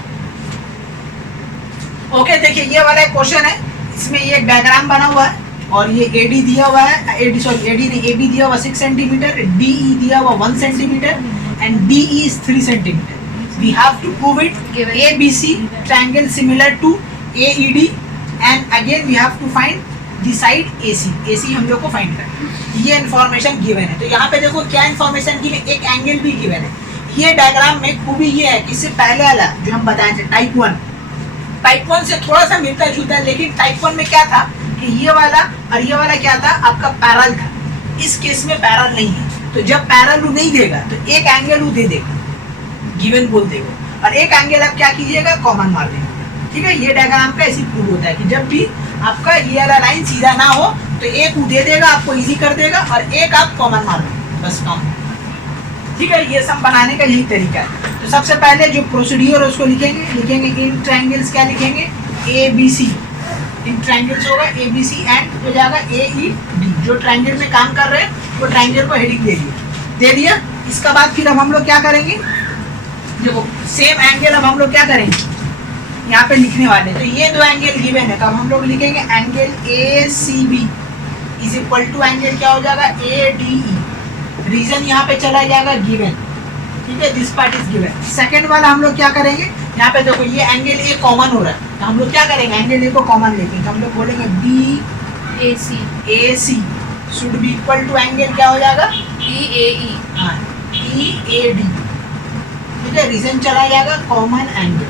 ओके, देखिए ये वाला एक क्वेश्चन है, इसमें ये एक डायग्राम बना हुआ है और ये AD दिया हुआ है, AD नहीं, AB दिया हुआ 6 सेंटीमीटर, DE दिया हुआ 1 centimetre and DE is 3 centimetre. We have to prove it. ABC triangle similar to AED and again we have to find the side AC. AC हम लोग को फाइंड करना है. ये इन्फॉर्मेशन गिवन है. तो यहाँ पे देखो क्या इन्फॉर्मेशन गिवन, एक एंगल भी गिवन है. ये डायग्राम में खूबी ये है कि इससे पहले वाला जो हम बताए थे टाइप 1 से थोड़ा सा मिलता जुलता है, लेकिन टाइप 1 में क्या था कि ये वाला और ये वाला क्या था, आपका पैरल था। इस केस में पैरल नहीं है, तो जब पैरल नहीं देगा तो एक एंगल दे देगा, गिवन बोल देगा, और एक एंगल आप क्या कीजिएगा, कॉमन मार देंगे। ठीक है, ये डायग्राम का ऐसी प्रूव होता है कि जब भी आपका ये वाला लाइन सीधा ना हो तो एक दे देगा, आपको इजी कर देगा, और एक आप कॉमन मार देंगे, बस काम। ठीक है, ये सब बनाने का यही तरीका है। तो सबसे पहले जो प्रोसीड्यूर उसको लिखेंगे इन ट्रायंगल्स, क्या लिखेंगे, ABC, इन ट्रायंगल्स होगा ABC एंड हो जाएगा AED। जो ट्रायंगल में काम कर रहे हैं वो ट्रायंगल को हेडिंग दे दिया। इसका बाद फिर अब हम लोग क्या करेंगे, देखो सेम एंगल अब हम लोग क्या करेंगे, यहाँ पे लिखने वाले। तो ये दो एंगल गिवन है, तो अब हम लोग लिखेंगे angle ACB is equal to angle क्या हो जाएगा, ADE। रीजन यहाँ पे चला जाएगा गिवन। ठीक है, this part is given. Second वाला हम लोग क्या करेंगे, यहाँ पे देखो ये एंगल ए कॉमन हो रहा है, तो हम लोग क्या करेंगे, एंगल ए को कॉमन लेंगे, तो हम लोग बोलेंगे BAC should be equal to angle क्या हो जाएगा, EAE। हाँ EAD। ठीक है, रीजन चला जाएगा कॉमन एंगल।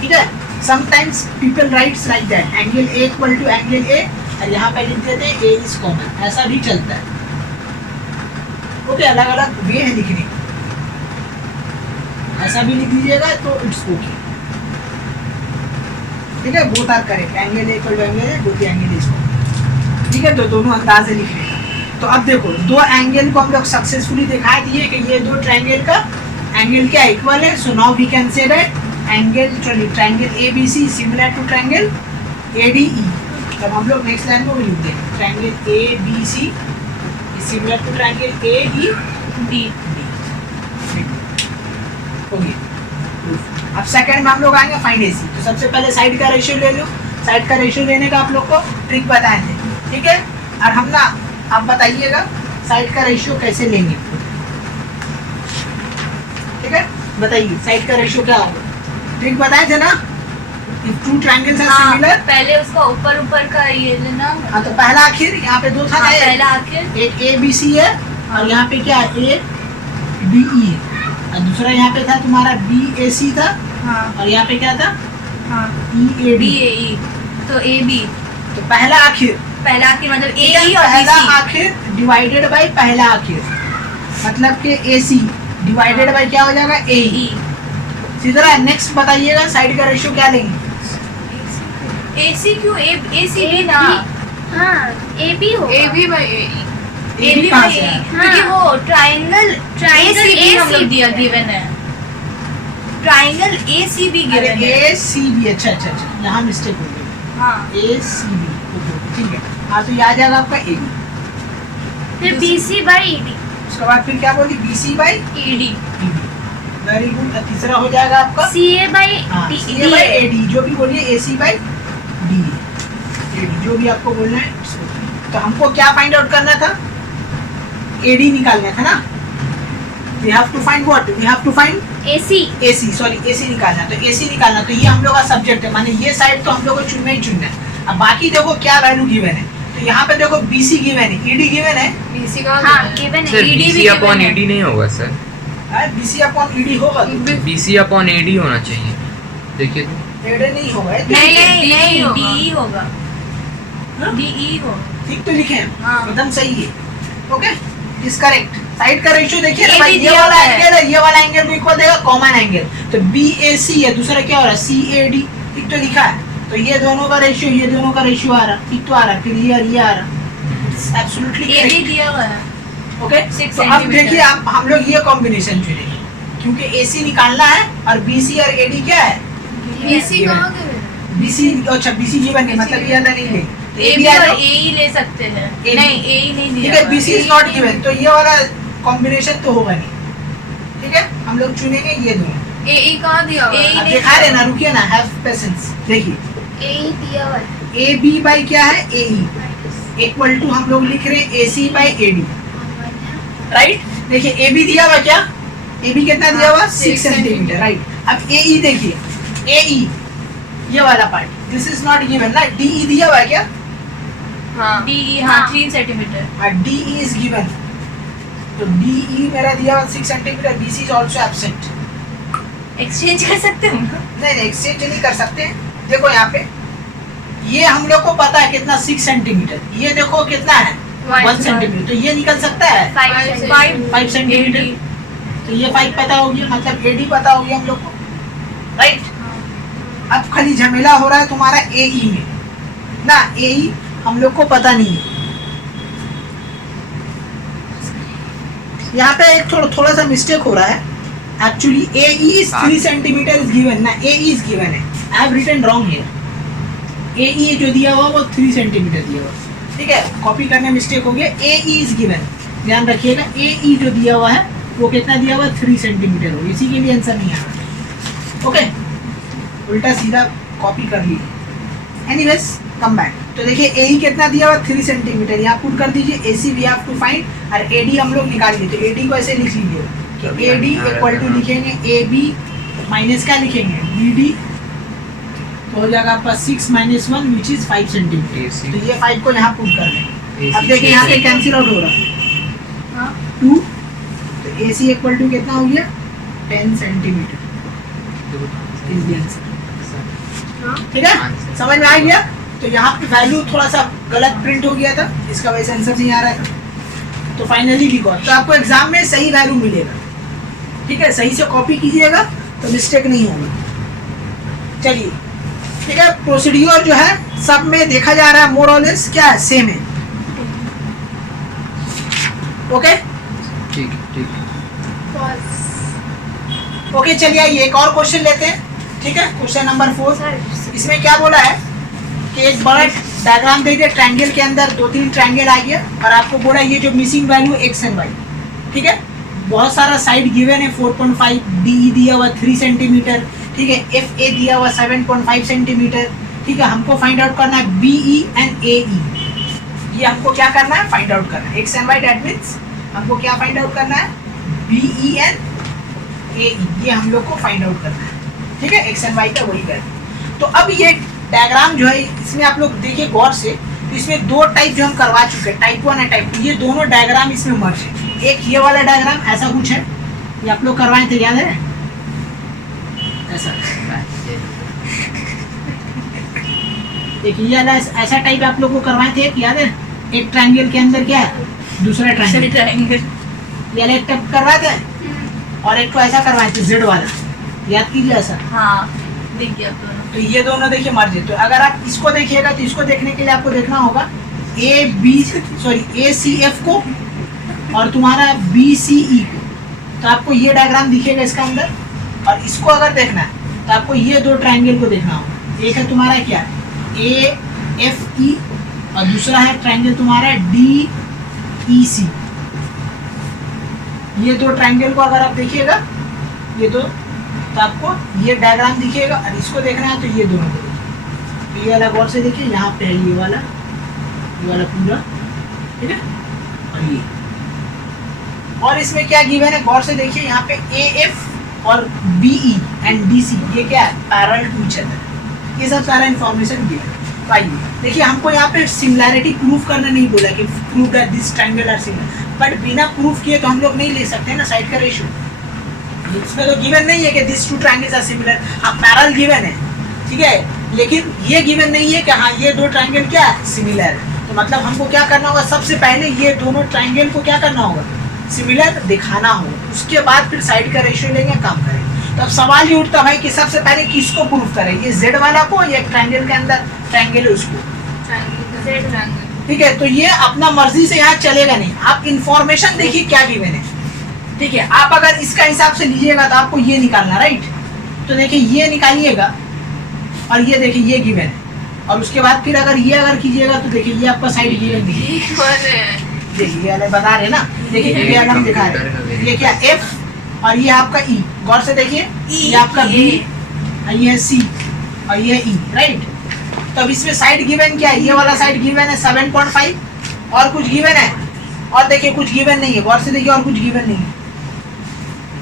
ठीक है, sometimes people writes like that, angle A equal to angle A, और यहाँ पे लिख देते हैं ए इज कॉमन, ऐसा भी चलता है। ओके, अलग अलग वे है लिखने, ऐसा भी लिख दीजिएगा तो इट्स ओके। ठीक है, both are correct, angle A equal to angle A, both angle is common. ठीक है, तो दोनों अंदाज से लिखने का। तो अब देखो दो एंगल को हम लोग सक्सेसफुली दिखा दिए कि ये दो ट्रायंगल का एंगल क्या इक्वल है। So now we can say that angle triangle ABC similar to triangle ADE। तब हम लोग नेक्स्ट लाइन में भी लिख देंगे triangle ABC is similar to triangle AED। हो गया। अब सेकंड में हम लोग आएंगे फाइंड AC। तो सबसे पहले साइड का रेशियो ले लो। साइड का रेशियो लेने का आप लोग को ट्रिक बताए थे, ठीक है। और हम ना आप बताइएगा साइड का रेशियो कैसे लेंगे, ठीक है। बताइए साइड का रेशियो क्या होगा, ट्रिक बताए थे ना। If two triangles are similar, पहले उसका ऊपर ऊपर का ये लेना। हाँ, तो पहला आखिर यहाँ पे दो था ना, पहला आखिर एक ABC है और यहाँ पे क्या ADE है, और दूसरा यहाँ पे था तुम्हारा BAC था, हाँ और यहाँ पे क्या था हाँ EAD। BAE, तो AB तो पहला आखिर मतलब AE और पहला BC। आखिर डिवाइडेड बाय पहला आखिर, मतलब कि AC डिवाइडेड बाय क्या हो जाएगा AE। इसी तरह नेक्स्ट बताइएगा साइड का रेशियो क्या लेंगे। AC क्यों ACB ना, हाँ AB होगा। AB by AE, AB कहाँ से आया? क्योंकि वो ट्रायंगल ACB हम लोग दिया गिवन है, ट्रायंगल ACB अरे गिवन है। ACB, अच्छा अच्छा अच्छा, यहाँ मिस्टेक हो गई, हाँ ACB, ठीक है। हाँ, तो ये आ जाएगा आपका AB। फिर BC by ED। उसके बाद फिर क्या बोली BC by ED। Very good. तीसरा हो जाएगा आपका CA by हाँ, D। CA बाई AD, जो भी बोलिए AC बाई DA, जो भी आपको बोलना है। तो हमको क्या फाइंड आउट करना था, AD निकालना था ना। We have to find what? We have to find AC, sorry AC निकालना। तो AC निकालना, तो ये हम लोग का सब्जेक्ट है, माने ये साइड तो हम लोग को चुनना ही चुनना है। अब बाकी देखो क्या वैल्यू गिवन है, तो यहाँ पे देखो BC गिवन है, ED गिवन है, BC का हाँ given सर है। BC अपॉन AD नहीं होगा सर, BC अपॉन ED होगा, BC अपॉन AD होना चाहिए। देखिए तो AD नहीं होगा, नहीं DE होगा, DE होगा। ठीक तो लिखे हैं, हाँ। एकदम सही है। Okay, is correct. साइड का रेशियो देखिए ना ये भाई, भी ये दिया वाला हुआ है। एंगल है, ये वाला एंगल को इक्वल देगा कॉमन एंगल। तो BAC है, दूसरा क्या हो रहा है CAD, ठीक तो लिखा है। तो ये दोनों का रेशियो, ये दोनों का रेशियो आ रहा, ठीक तो आ रहा, फिर ये आ रहा, एब्सोल्युटली AB करेक्ट। दिया हुआ है। ओके, 6 तो अब सेंटीमीटर। देखिए आप हम लोग ये कॉम्बिनेशन चुनेंगे, क्योंकि AC निकालना है और BC और AD क्या है, BC कहाँ गए? BC, अच्छा BC गिवन है, मतलब ये वाला नहीं है। AB और AE ले सकते हैं। AB। नहीं AE नहीं ठीक दिया है, हुआ। BC इज नॉट गिवन, तो ये वाला कॉम्बिनेशन तो होगा नहीं। ठीक है, हम लोग चुनेंगे ये दोनों। AE कहाँ दिया हुआ? अब दिखा रहे ना, रुकिए ना, हैव पेशेंस। देखिए AE दिया हुआ है। AB बाई क्या है AE इक्वल टू हम लोग लिख रहे हैं AC बाई AD, राइट। देखिए AB दिया हुआ क्या, AB कितना दिया हुआ 6 सेंटीमीटर, राइट। अब AE देखिए, AE ये वाला part, this is not given ना। DE दिया हुआ है क्या, हाँ DE हाँ 3 सेंटीमीटर। DE इज गिवन, तो DE मेरा दिया हुआ 6 centimetre, BC is also absent. Exchange कर सकते हो? नहीं एक्सचेंज नहीं कर सकते। देखो यहाँ पे ये हम लोग को पता है कितना 6 सेंटीमीटर, ये देखो कितना है 1 सेंटीमीटर, तो ये निकल सकता है 5 सेंटीमीटर। तो ये 5 पता हो गया, मतलब AD पता हो गया हम लोग को, राइट। अब खाली झमेला हो रहा है तुम्हारा AE में ना, AE हम लोग को पता नहीं है। यहाँ पे एक थोड़ा सा मिस्टेक हो रहा है। Actually AE is 3 centimetre is given ना, AE इज गिवन है, I have written wrong here. AE जो दिया हुआ वो 3 सेंटीमीटर दिया हुआ, ठीक है, कॉपी करने में मिस्टेक हो गया। AE इज गिवन, ध्यान रखिएगा, AE जो दिया हुआ है वो कितना दिया हुआ 3 सेंटीमीटर हो, इसी के लिए आंसर नहीं आ रहा। ओके, उल्टा सीधा कॉपी कर लीजिए। Anyways come back. तो देखिए AE कितना दिया हुआ 3 सेंटीमीटर, यहाँ पुट कर दीजिए। AC we have to find, और AD हम लोग निकालेंगे। तो AD को ऐसे लिख लीजिए कि AD इक्वल टू लिखेंगे AB माइनस क्या लिखेंगे BD, तो हो जाएगा आपका 6 - 1 विच इज 5 सेंटीमीटर। तो ये 5 को यहाँ पुट कर लें। अब देखिए यहाँ पे कैंसिल आउट हो रहा है 2, तो AC इक्वल टू कितना हो गया 10 सेंटीमीटर। ठीक है, समझ में आ गया। तो यहाँ पे वैल्यू थोड़ा सा गलत प्रिंट हो गया था, इसका वजह से आंसर नहीं आ रहा था। तो फाइनली वी गॉट, तो आपको एग्जाम में सही वैल्यू मिलेगा, ठीक है, सही से कॉपी कीजिएगा तो मिस्टेक नहीं होगा। चलिए ठीक है, प्रोसीड्यूर जो है सब में देखा जा रहा है मोर और लेस क्या है, सेम है। ओके ठीक ठीक। ओके, चलिए आइए एक और क्वेश्चन लेते हैं। ठीक है, क्वेश्चन नंबर 4। इसमें क्या बोला है कि एक बड़ा डायग्राम दे दिया, ट्रायंगल के अंदर 2-3 ट्रायंगल आ गया, और आपको बोला ये जो missing value x and y, ठीक है, बहुत सारा साइड गिवन है 4.5, DE दिया हुआ 3 सेंटीमीटर, ठीक है, FA दिया हुआ 7.5 सेंटीमीटर, ठीक है। हमको फाइंड आउट करना है BE एंड AE, ये हमको क्या करना है, फाइंड आउट करना है। x and y that means हमको क्या फाइंड आउट करना है, BE एंड AE, ये हम लोग को फाइंड आउट करना है, ठीक है, x एंड y का वही वैल्यू। तो अब ये डायग्राम जो है इसमें आप लोग देखिए गौर से, तो इसमें 2 टाइप जो हम करवा चुके हैं, टाइप 1 और टाइप 2, ये दोनों डायग्राम इसमें मर्ज है। एक ये वाला डायग्राम ऐसा कुछ है, ये आप लोग करवाए थे, याद है ऐसा, एक ये वाला ऐसा टाइप आप लोग को करवाए थे, याद है, एक ट्रायंगल के अंदर क्या है, दूसरा ट्रायंगल, ये वाला एक टाइप करवाए थे, और एक को ऐसा करवाए थे Z वाला, याद कीजिए ऐसा। हाँ, दिख गया दोनों। तो ये दोनों देखिए मर्ज है। तो अगर आप इसको देखिएगा तो इसको देखने के लिए आपको देखना होगा ACF को और तुम्हारा BCE को, तो आपको ये डायग्राम दिखेगा इसका अंदर। और इसको अगर देखना है तो आपको ये 2 ट्रायंगल को देखना होगा। एक है तुम्हारा क्या AFE और दूसरा है ट्रायंगल तुम्हारा DEC। ये 2 ट्रायंगल को अगर आप देखिएगा, ये 2, तो आपको ये डायग्राम दिखेगा, और इसको देखना है तो ये दोनों को देखिए। ये वाला गौर से देखिए, यहाँ पे है ये वाला पूरा, ठीक है, और ये, और इसमें क्या गिवन है गौर से देखिए, यहाँ पे AF और BE एंड DC ये क्या है, पैरेलल टू ईच अदर, ये सब सारा इन्फॉर्मेशन गिवन है। तो आइए देखिए, हमको यहाँ पे सिमिलैरिटी प्रूफ करना नहीं बोला कि prove that this triangle are similar, but बिना प्रूफ किए तो हम लोग नहीं ले सकते ना साइड का रेशियो। इसमें तो गिवन नहीं है कि दिस 2 ट्रायंगल्स आर सिमिलर, हाँ पैरेलल गिवन है, ठीक है, लेकिन ये गिवन नहीं है कि हाँ ये 2 ट्रायंगल क्या है, सिमिलर है। तो मतलब हमको क्या करना होगा, सबसे पहले ये दोनों ट्रायंगल को क्या करना होगा, सिमिलर दिखाना होगा, उसके बाद फिर साइड का रेशियो लेंगे, काम करेंगे। तो अब सवाल ये उठता भाई कि सबसे पहले किसको प्रूफ करें, ये Z वाला को या ट्रायंगल के अंदर ट्रायंगल है उसको, ठीक है। तो ये अपना मर्जी से यहाँ चलेगा नहीं, आप इंफॉर्मेशन देखिए क्या गिवन है, ठीक है। आप अगर इसका हिसाब से लीजिएगा तो आपको ये निकालना, राइट। तो देखिए ये निकालिएगा, और ये देखिए ये गिवन है, और उसके बाद फिर अगर ये कीजिएगा तो देखिए ये आपका साइड गिवन नहीं है, देखिए ये बता रहे ना, देखिए ये वाला हम दिखा रहे, ये क्या F और ये आपका E, गौर से देखिए, ये आपका B, ये है C और ये E, राइट। तो अब इसमें साइड गिवन क्या है, ये वाला साइड गिवन है 7.5, और कुछ गिवन है, और देखिए कुछ गिवन नहीं है, गौर से देखिए, और कुछ गिवन नहीं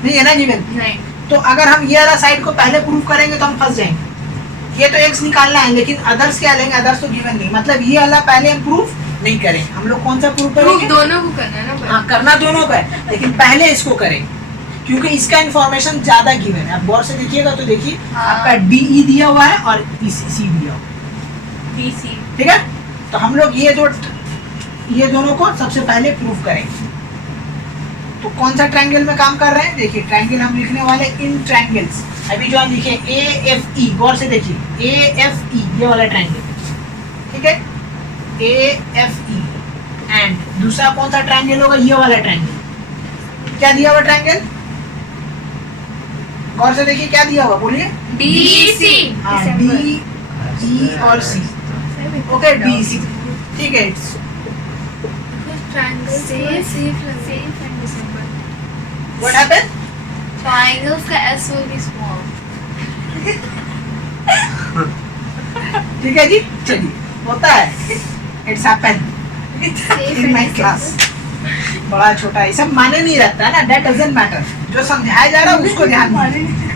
है ना गिवन, नहीं। तो अगर हम ये वाला साइड को पहले प्रूफ करेंगे तो हम फंस जाएंगे। ये तो x निकालना है, लेकिन अदर्स क्या लेंगे, अदर्स तो गिवन नहीं, मतलब ये वाला पहले हम प्रूफ नहीं करें, हम लोग कौन सा प्रूफ प्रूफ करेंगे? दोनों को करना है ना हाँ, करना दोनों का है, लेकिन पहले इसको करें क्योंकि इसका इन्फॉर्मेशन ज्यादा गिवन है। आप गौर से देखिएगा तो देखिए हाँ। आपका DE दिया हुआ है और EC दिया हुआ है, BC। ठीक है। तो हम लोग ये दोनों को सबसे पहले प्रूफ करेंगे। तो कौन सा ट्रायंगल में काम कर रहे हैं? देखिए ट्रायंगल हम लिखने वाले इन ट्रायंगल्स। अभी जो हम लिखे AFE, गौर से देखिए AFE ये वाला ट्रायंगल, ठीक है, AFE। एंड दूसरा कौन सा ट्रायंगल होगा? ये वाला ट्रायंगल। क्या दिया हुआ ट्रायंगल? गौर से देखिए क्या दिया हुआ, बोलिए। DC। हाँ, D, E और C। ओके, DC, ठीक है। What happened? Triangles का S will be small। ठीक है जी, चलिए, होता है, it's happen in my class. बड़ा छोटा ये सब माने नहीं रहता है ना, दैट डजंट मैटर। जो समझाया जा रहा है उसको ध्यान दीजिए।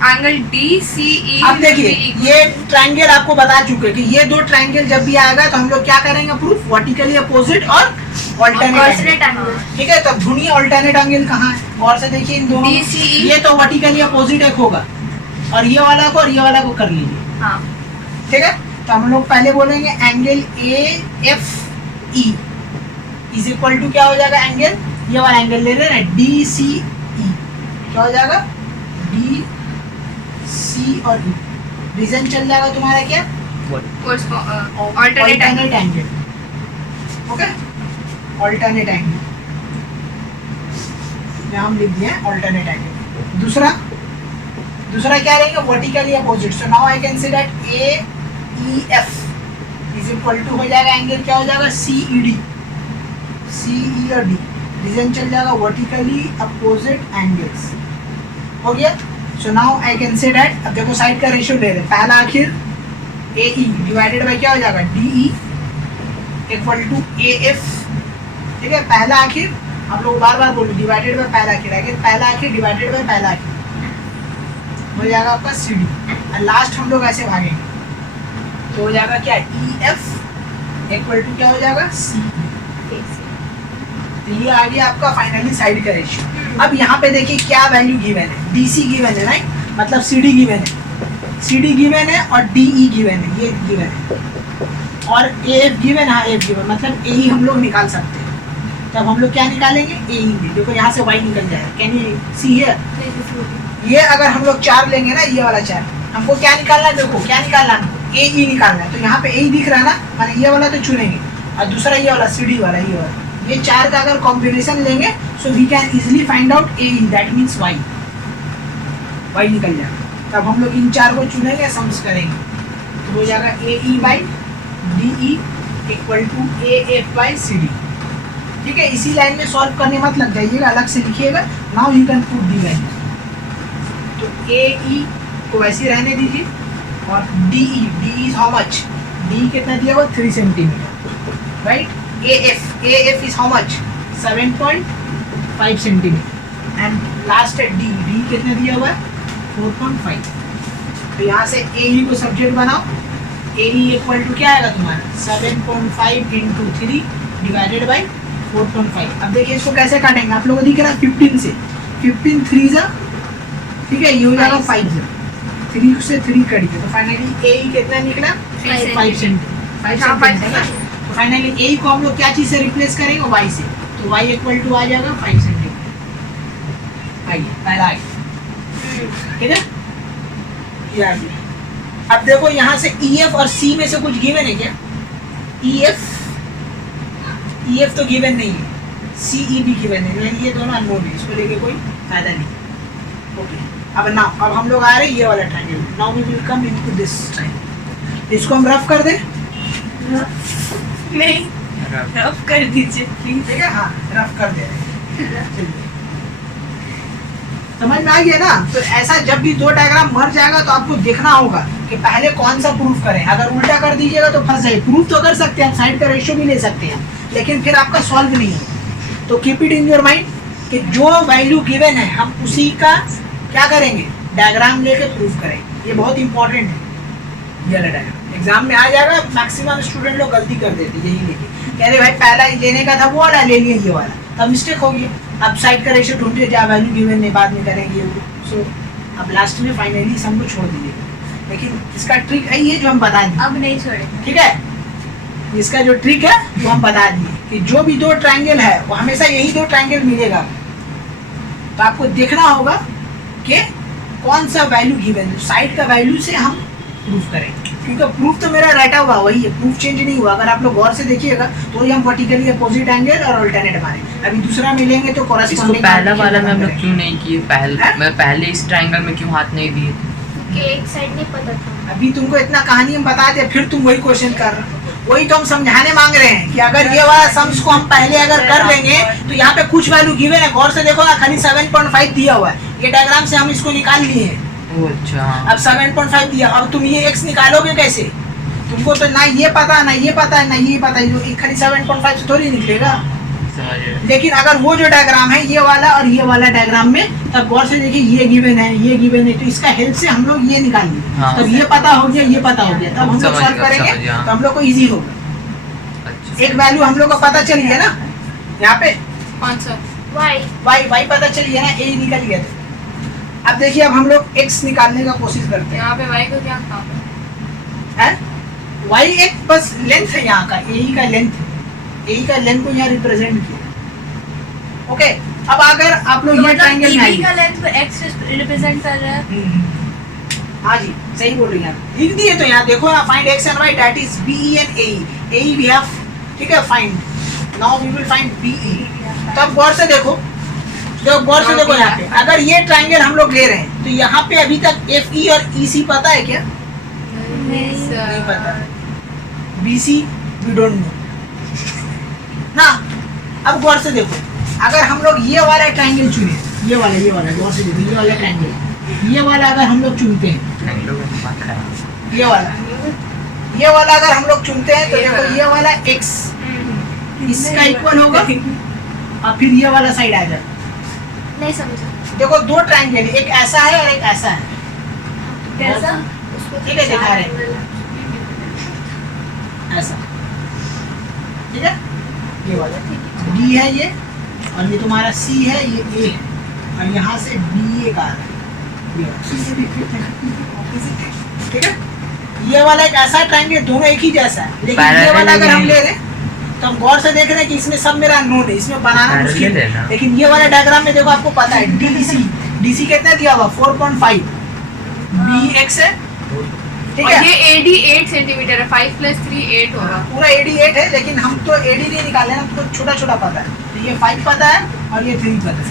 Angle DCE। अब देखिए ये ट्रायंगल आपको बता चुके कि ये दो ट्रायंगल जब भी आएगा तो हम लोग क्या करेंगे? प्रूफ वर्टिकली अपोजिट और ऑल्टरनेट एंगल, ठीक है। तब ढूंढिए ऑल्टरनेट एंगल कहाँ है? गौर से देखिए इन दोनों, DCE। ये तो वर्टिकली अपोजिट एक होगा और ये वाला को और ये वाला को कर लीजिए, हाँ। ठीक है। तो हम लोग पहले बोलेंगे angle AFE is equal to क्या हो जाएगा? एंगल, ये वाला एंगल ले रहे हैं DCE, क्या हो जाएगा? DC और E, रीजन चल जाएगा तुम्हारा क्या? Alternate angle, okay, alternate angle, यहाँ हम लिख दिए ऑल्टरनेट एंगल। दूसरा क्या रहेगा? Vertically opposite. So now I can say that AEF is equal to हो जाएगा एंगल क्या हो जाएगा? CED, CE और D, रीजन चल जाएगा वर्टिकली अपोजिट एंगल्स, हो गया। सो now I can say that, अब देखो साइड का रेशियो ले रहे, पहला आखिर AE डिवाइडेड बाय क्या हो जाएगा? DE इक्वल टू AF, ठीक है। पहला आखिर हम लोग बार बार बोलो डिवाइडेड बाय पहला आखिर, पहला आखिर डिवाइडेड बाय पहला आखिर हो जाएगा आपका CD, और लास्ट हम लोग ऐसे भागेंगे तो हो जाएगा क्या? EF इक्वल टू क्या हो जाएगा? CE। तो ये आ गया आपका फाइनली साइड का रेशियो। अब यहाँ पे देखिए क्या वैल्यू गिवन है? DC गिवन है, राइट, मतलब CD गिवन है, CD गिवन है और DE गिवन है, ये गिवन है, और AF गिवन है, हाँ AF गिवन, मतलब AE हम लोग निकाल सकते हैं। तब हम लोग क्या निकालेंगे? AE में, देखो यहाँ से Y निकल जाएगा, कैन यू सी हियर? ये अगर हम लोग 4 लेंगे ना, ये वाला 4, हमको क्या निकालना है? देखो क्या निकालना है? AE निकालना है। तो यहाँ पे AE दिख रहा है ना, माने ये वाला तो चुनेंगे, और दूसरा ये वाला CD वाला, ये वाला, ये 4 का अगर कॉम्बिनेशन लेंगे so we can easily find out AE, that means Y निकल जाएगा। तब हम लोग इन 4 को चुनेंगे, सम्स करेंगे तो हो जाएगा AE by DE equal to AF by CD, ठीक है। इसी लाइन में सॉल्व करने मत लग जाइएगा, अलग से लिखिएगा। Now you can put the value. तो AE को वैसे रहने दीजिए, और DE is how much? DE कितना दिया हुआ? 3 centimetre, right. AF is how much? 7.5 centimetre, and last है D कितना दिया हुआ है? 4.5। तो यहाँ से AE को सब्जेक्ट बनाओ, AE इक्वल टू क्या आएगा तुम्हारा? 7.5 इंटू 3 डिवाइडेड बाई 4.5। अब देखिए इसको कैसे काटेंगे, आप लोगों को दिख रहा है 15 से, 15 3 जा, ठीक है, ये हो जाएगा 5 जा, 3 से 3 कटिए, तो फाइनली AE कितना निकला? 5 सेंटीमीटर। तो फाइनली AE को हम लोग क्या चीज से रिप्लेस करेंगे? Y से, तो Y इक्वल टू आ जाएगा 5 सेंटीमीटर। आइए पहला आइए, ठीक है, ये आ गया। अब देखो यहाँ से EF और C में से कुछ गिवन है क्या? EF तो गिवन नहीं है, CE भी गिवन है, ये दोनों अननोन है, इसको लेके कोई फायदा नहीं। ओके, अब हम लोग आ रहे हैं ये वाला triangle. Now we will come into this triangle. इसको हम रफ कर दें? नहीं, रफ कर दीजिए प्लीज। ठीक है, हाँ रफ कर दे रहे हैं। समझ में आ गया ना? तो ऐसा जब भी दो डायग्राम मर जाएगा तो आपको देखना होगा कि पहले कौन सा प्रूफ करें। अगर उल्टा कर दीजिएगा तो फंस जाए। प्रूफ तो कर सकते हैं, साइड का रेशियो भी ले सकते हैं, लेकिन फिर आपका सॉल्व नहीं है। तो keep it in your mind कि जो वैल्यू गिवन है हम उसी का क्या करेंगे, डायग्राम लेके प्रूफ करेंगे। ये बहुत इंपॉर्टेंट है। ये वाला डायग्राम एग्जाम में आ जाएगा, मैक्सिमम स्टूडेंट लोग गलती कर देते यही लेके, कह रहे भाई पहला लेने का था वो वाला, ले लिया ये वाला, तब मिस्टेक होगी। अब साइड का रेशियो ढूंढिए, क्या वैल्यू गिवन है, बाद में करेंगे वो। सो अब लास्ट में फाइनली सब कुछ छोड़ दीजिए, लेकिन इसका ट्रिक है ये जो हम बता दिए, अब नहीं छोड़ेंगे। ठीक है। इसका जो ट्रिक है वो हम बता दिए कि जो भी दो ट्रायंगल है वो हमेशा यही दो ट्रायंगल मिलेगा, तो आपको देखना होगा कि कौन सा वैल्यू गिवन है, साइड का वैल्यू से हम प्रूफ करेंगे, क्योंकि प्रूफ तो मेरा रटा हुआ वही है, प्रूफ चेंज नहीं हुआ। अगर आप लोग गौर से देखिएगा तो ये हम वर्टिकली अपोजिट एंगल और अल्टरनेट मारे, अभी दूसरा मिलेंगे तो इसको कॉरेस्पॉन्डिंग पहला वाला में हम लोग क्यों नहीं किए, मैं पहले इस ट्रायंगल में क्यों हाथ नहीं दिए थे? कि एक साइड नहीं पता था। अभी तुमको इतना कहानी हम बता दिया, फिर तुम वही क्वेश्चन कर रहे हो। वही तो हम समझाने मांग रहे हैं कि अगर ये वाला सम्स को हम पहले अगर कर लेंगे तो यहाँ पे कुछ वैल्यू गिवन है, गौर से देखो ना, खाली 7.5 दिया हुआ है, ये डायग्राम से हम इसको निकाल लिए हैं। अच्छा, अब 7.5 दिया, अब तुम ये x निकालोगे कैसे? तुमको तो ना ये पता ना ये पता है ना ये पता है, खाली 7.5 से थोड़ी निकलेगा। समझ गए। लेकिन अगर वो जो डायग्राम है ये वाला और ये वाला डायग्राम में, तब गौर से देखिए ये गिवन है ये गिवन है, तो इसका हेल्प से हम लोग ये निकाल लिए। हाँ। तब ये पता हो गया ये पता हो गया, तब हम लोग समझ सॉल्व गया, करेंगे समझ गया। तो हम लोग को इजी होगा। अच्छा, एक वैल्यू हम लोग को पता चल गया ना, यहाँ पे कौन सा? वाई y पता चल गया ना, a निकल गया था। अब देखिए अब हम लोग x निकालने का कोशिश करते हैं। यहाँ पे y को क्या काम है? y एक बस लेंथ है यहाँ का, ए का लेंथ है, ए का लेंथ को यहाँ रिप्रेजेंट किया। ओके, अब अगर आप लोग ये ट्रायंगल में EB का आइए, लेंथ को x रिप्रेजेंट कर रहा है। हाँ जी सही बोल रही हैं आप, लिख दिए तो यहाँ देखो ना, find x and y that is BE and AE, AE we have, ठीक है, find, now we will find BE। तो अब गौर से देखो, जो गौर से देखो यहाँ पे, अगर ये ट्रायंगल हम लोग ले रहे हैं तो यहाँ पे अभी तक FE और EC पता है क्या? नहीं पता। BC वी डोंट नो ना। अब गौर से देखो, अगर हम लोग ये वाला ट्रायंगल चुने, ये वाला गौर से देखो, ये वाला ट्रायंगल, ये वाला अगर हम लोग चुनते हैं, ये वाला अगर हम लोग चुनते हैं तो देखो ये वाला x इसका इक्वल होगा और फिर ये वाला साइड आ जाएगा। नहीं समझा। देखो दो ट्रायंगल है, एक ऐसा है और एक ऐसा है, कैसा? उसको ठीक है, दिखा रहे हैं ऐसा, ठीक है, ये वाला D है ये, और ये तुम्हारा C है, ये A है, और यहाँ से BA का आ रहा है, ठीक है। ये वाला एक ऐसा ट्रायंगल, दोनों एक ही जैसा है, लेकिन ये वाला अगर हम ले रहे हैं तो हम गौर से देख रहे हैं कि इसमें सब मेरा अननोन है, इसमें बनाना मुश्किल है। लेकिन ये वाला डायग्राम में देखो आपको पता है DC कितना दिया हुआ 4.5, BX है, ठीक और है, ये AD 8 सेंटीमीटर है, 5 + 3 8 होगा। पूरा AD 8 है, लेकिन हम तो AD नहीं निकाले ना, तो छोटा छोटा पता है, तो ये 5 पता है और ये 3 पता है,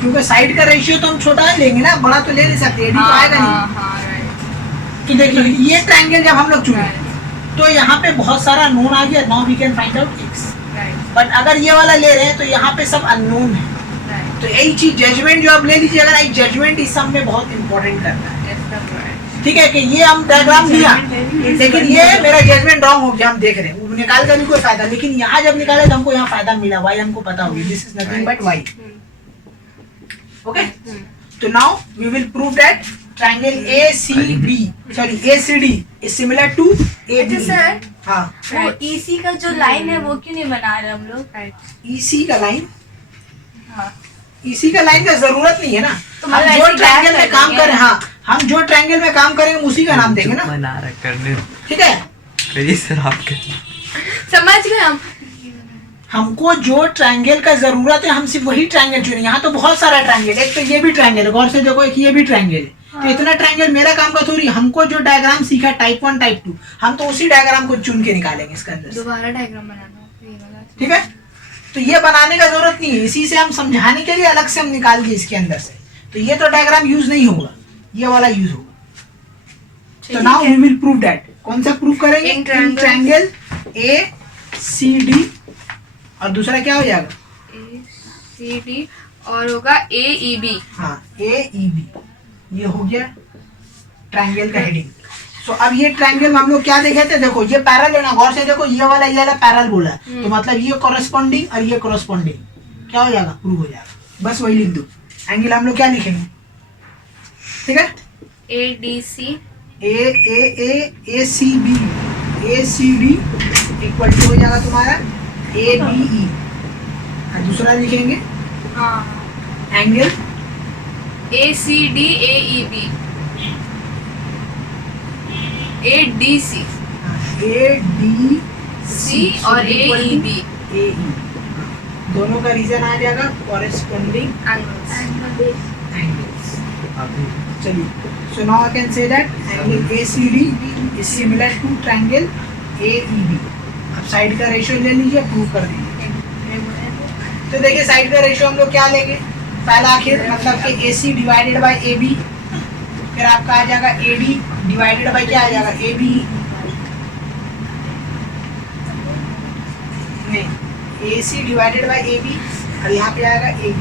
क्योंकि साइड का रेशियो तो हम छोटा है लेंगे ना, बड़ा तो ले नहीं सकते, AD तो आएगा नहीं। तो देखिए ये ट्रायंगल जब हम लोग चुने तो यहाँ पे बहुत सारा नोन आ गया, now we can find out x। But अगर ये वाला ले रहे हैं तो यहाँ पे सब अननोन है, तो यही चीज जजमेंट जो आप ले लीजिए, अगर आई जजमेंट इस सब में बहुत इंपॉर्टेंट करता है, ठीक है, कि ये हम डायग्राम दिया लेकिन ये मेरा जजमेंट रॉन्ग हो गया, हम देख रहे हैं, वो निकाल कर भी कोई फायदा, लेकिन यहाँ जब निकाले तो हमको यहाँ फायदा मिला, y हमको पता होगी, this is nothing but y। Okay, तो now we will prove that triangle ACB, sorry ACD is similar to AB। अच्छा सर, हाँ, वो EC का जो लाइन है वो क्यों नहीं बना रहे हम लोग? EC का लाइन, हाँ, EC का लाइन का जरूरत नहीं है ना, तो हम मतलब जो ऐसे ट्रायंगल gap में कर काम देंगे। करें, हाँ हम जो ट्रायंगल में काम करेंगे उसी का नाम देंगे ना, बना रहा करने ठीक है। करिए सर आपके। समझ गए हम। हमको जो ट्रायंगल का जरूरत है हम सिर्फ वही ट्रायंगल चुने, यहाँ तो बहुत सारा ट्रायंगल, एक तो ये भी ट्रायंगल है, गौर से देखो, एक ये भी ट्रायंगल है, तो इतना ट्रायंगल मेरा काम का थोड़ी, हमको जो डायग्राम सीखा टाइप 1 टाइप 2, हम तो उसी डायग्राम को चुन के निकालेंगे इसके अंदर से, दोबारा डायग्राम बनाना ये वाला। ठीक है। तो ये बनाने का जरूरत नहीं है, इसी से हम समझाने के लिए अलग से हम निकाल दिए इसके अंदर से, तो ये तो डायग्राम यूज नहीं होगा, ये वाला यूज होगा। तो now we will prove that, कौन सा प्रूव करेंगे? इन triangle। ट्रायंगल ACD, और दूसरा क्या हो जाएगा? ACD और होगा AEB। हाँ AEB, ये हो गया ट्रायंगल का हेडिंग। सो अब ये ट्रायंगल में हम लोग क्या देखे थे, देखो ये पैरेलल है ना, गौर से देखो, ये वाला पैरेलल बोला है, तो मतलब ये कॉरेस्पॉन्डिंग और ये कॉरेस्पॉन्डिंग क्या हो जाएगा? प्रूव हो जाएगा, बस वही लिख दो। एंगल हम लोग क्या लिखेंगे, ठीक है, ADC ACD इक्वल टू हो जाएगा तुम्हारा ABE। और दूसरा लिखेंगे हाँ angle ACD AEB ADC ADC और AEB AE दोनों का रीजन आ जाएगा कॉरेस्पॉन्डिंग angles। चलिए, so now I can say that angle ACD is similar to triangle AEB। अब साइड का रेशियो ले लीजिए, प्रूव कर दीजिए। तो देखिए साइड का रेशियो हम लोग क्या लेंगे, पहला आखिर मतलब कि AC डिवाइडेड बाय AB, फिर आपका आ जाएगा AD डिवाइडेड बाय क्या आ जाएगा ABE, नहीं AC डिवाइडेड बाय AB और यहाँ पे आएगा AB,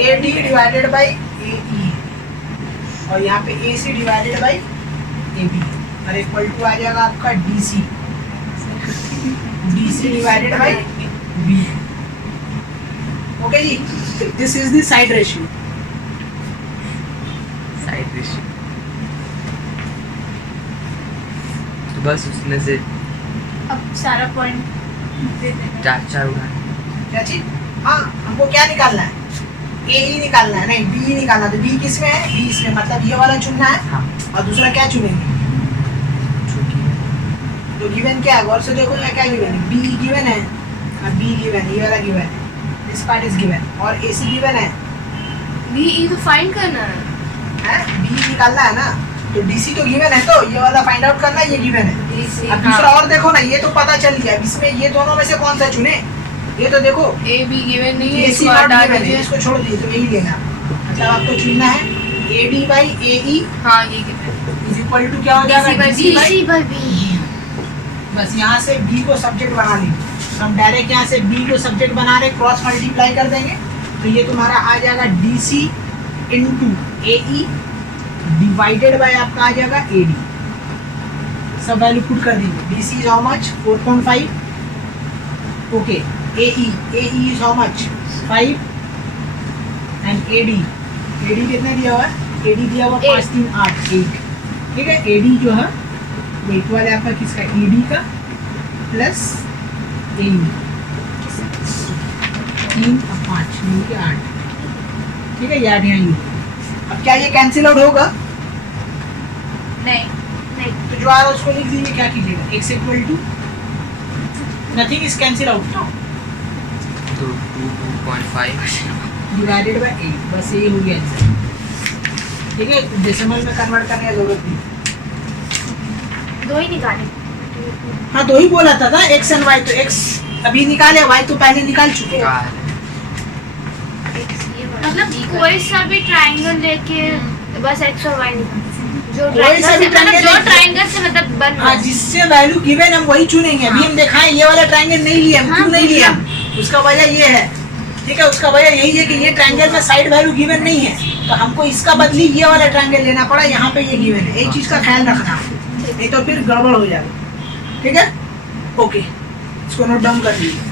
AD divided by AE और यहाँ पे AC डिवाइडेड बाय AB और इक्वल टू आ जाएगा आपका DC divided by B। Okay जी, this is the side ratio. Side ratio तो बस उसमें से अब सारा पॉइंट दे देना। 4 उठाने। क्या चीज? हाँ, हमको क्या निकालना है, AE निकालना है, नहीं B निकालना। तो B किस में है, B इसमें, मतलब ये वाला चुनना है। हाँ और दूसरा क्या चुनेंगे, तो गिवन क्या है, गौर से देखो यहाँ क्या गिवन है, B गिवन है और B गिवन है, ये वाला गिवन है, दिस पार्ट इज गिवन और AC गिवन है, BE तो फाइंड करना है। B निकालना है ना। तो DC तो गिवन है, तो ये वाला फाइंड आउट करना है, ये गिवन है। DC अब दूसरा और देखो ना, ये तो पता चल गया, अब इसमें ये दोनों में से कौन सा चुने, ये तो देखो AB गिवन नहीं है, AC इसको नॉट हटा गिवन है, दीजिए। इसको छोड़ दीजिए, तो यही लेना। मतलब आपको चुनना है AD बाई AE हाँ ये गिवन इज इक्वल टू क्या हो जाएगा, DC by DC बाई। बस यहाँ से B को सब्जेक्ट बना लीजिए, हम डायरेक्ट यहाँ से B को सब्जेक्ट बना रहे, क्रॉस मल्टीप्लाई कर देंगे तो ये तुम्हारा आ जाएगा DC into AE divided by आपका आ जाएगा AD। सब वैल्यू पुट कर दीजिए। DC is how much 4.5, okay. AE is how much 5 and AD कितने दिया हुआ है, AD दिया हुआ 5 3 8 8, ठीक है। AD जो है वो इक्वल है आपका किसका, ED का प्लस AE 3 और 5 मिलके 8, ठीक है। याद यहाँ ये अब क्या ये कैंसिल आउट होगा, नहीं तो जो आ रहा है उसको लिख दीजिए, क्या कीजिएगा, x equal to nothing is cancel out तो 2.5 डिवाइडेड बाय 8, बस ये हो गया आंसर, ठीक है। डेसिमल में कन्वर्ट करने की जरूरत नहीं। दो ही निकाले। हाँ, दो ही बोला था ना, x एंड y, तो x अभी निकाले, y तो पहले निकाल चुके हैं। मतलब कोई सा भी ट्रायंगल लेके बस x और y निकाले। जो कोई सा भी ट्रायंगल से मतलब बन हाँ, जिससे वैल्यू गिवन हम वही चुनेंगे। अभी हम दिखाएं ये वाला ट्रायंगल नहीं लिया हम, क्यों नहीं लिया हम, उसका वजह ये है, ठीक है। उसका वजह यही है कि ये ट्रायंगल में साइड वैल्यू गिवन नहीं है, तो हमको इसका बदली ये वाला ट्रायंगल लेना पड़ा, यहाँ पे ये गिवन है। एक चीज का ख्याल रखना, नहीं तो फिर गड़बड़ हो जाएगा, ठीक है। ओके, इसको नोट डाउन कर लीजिए।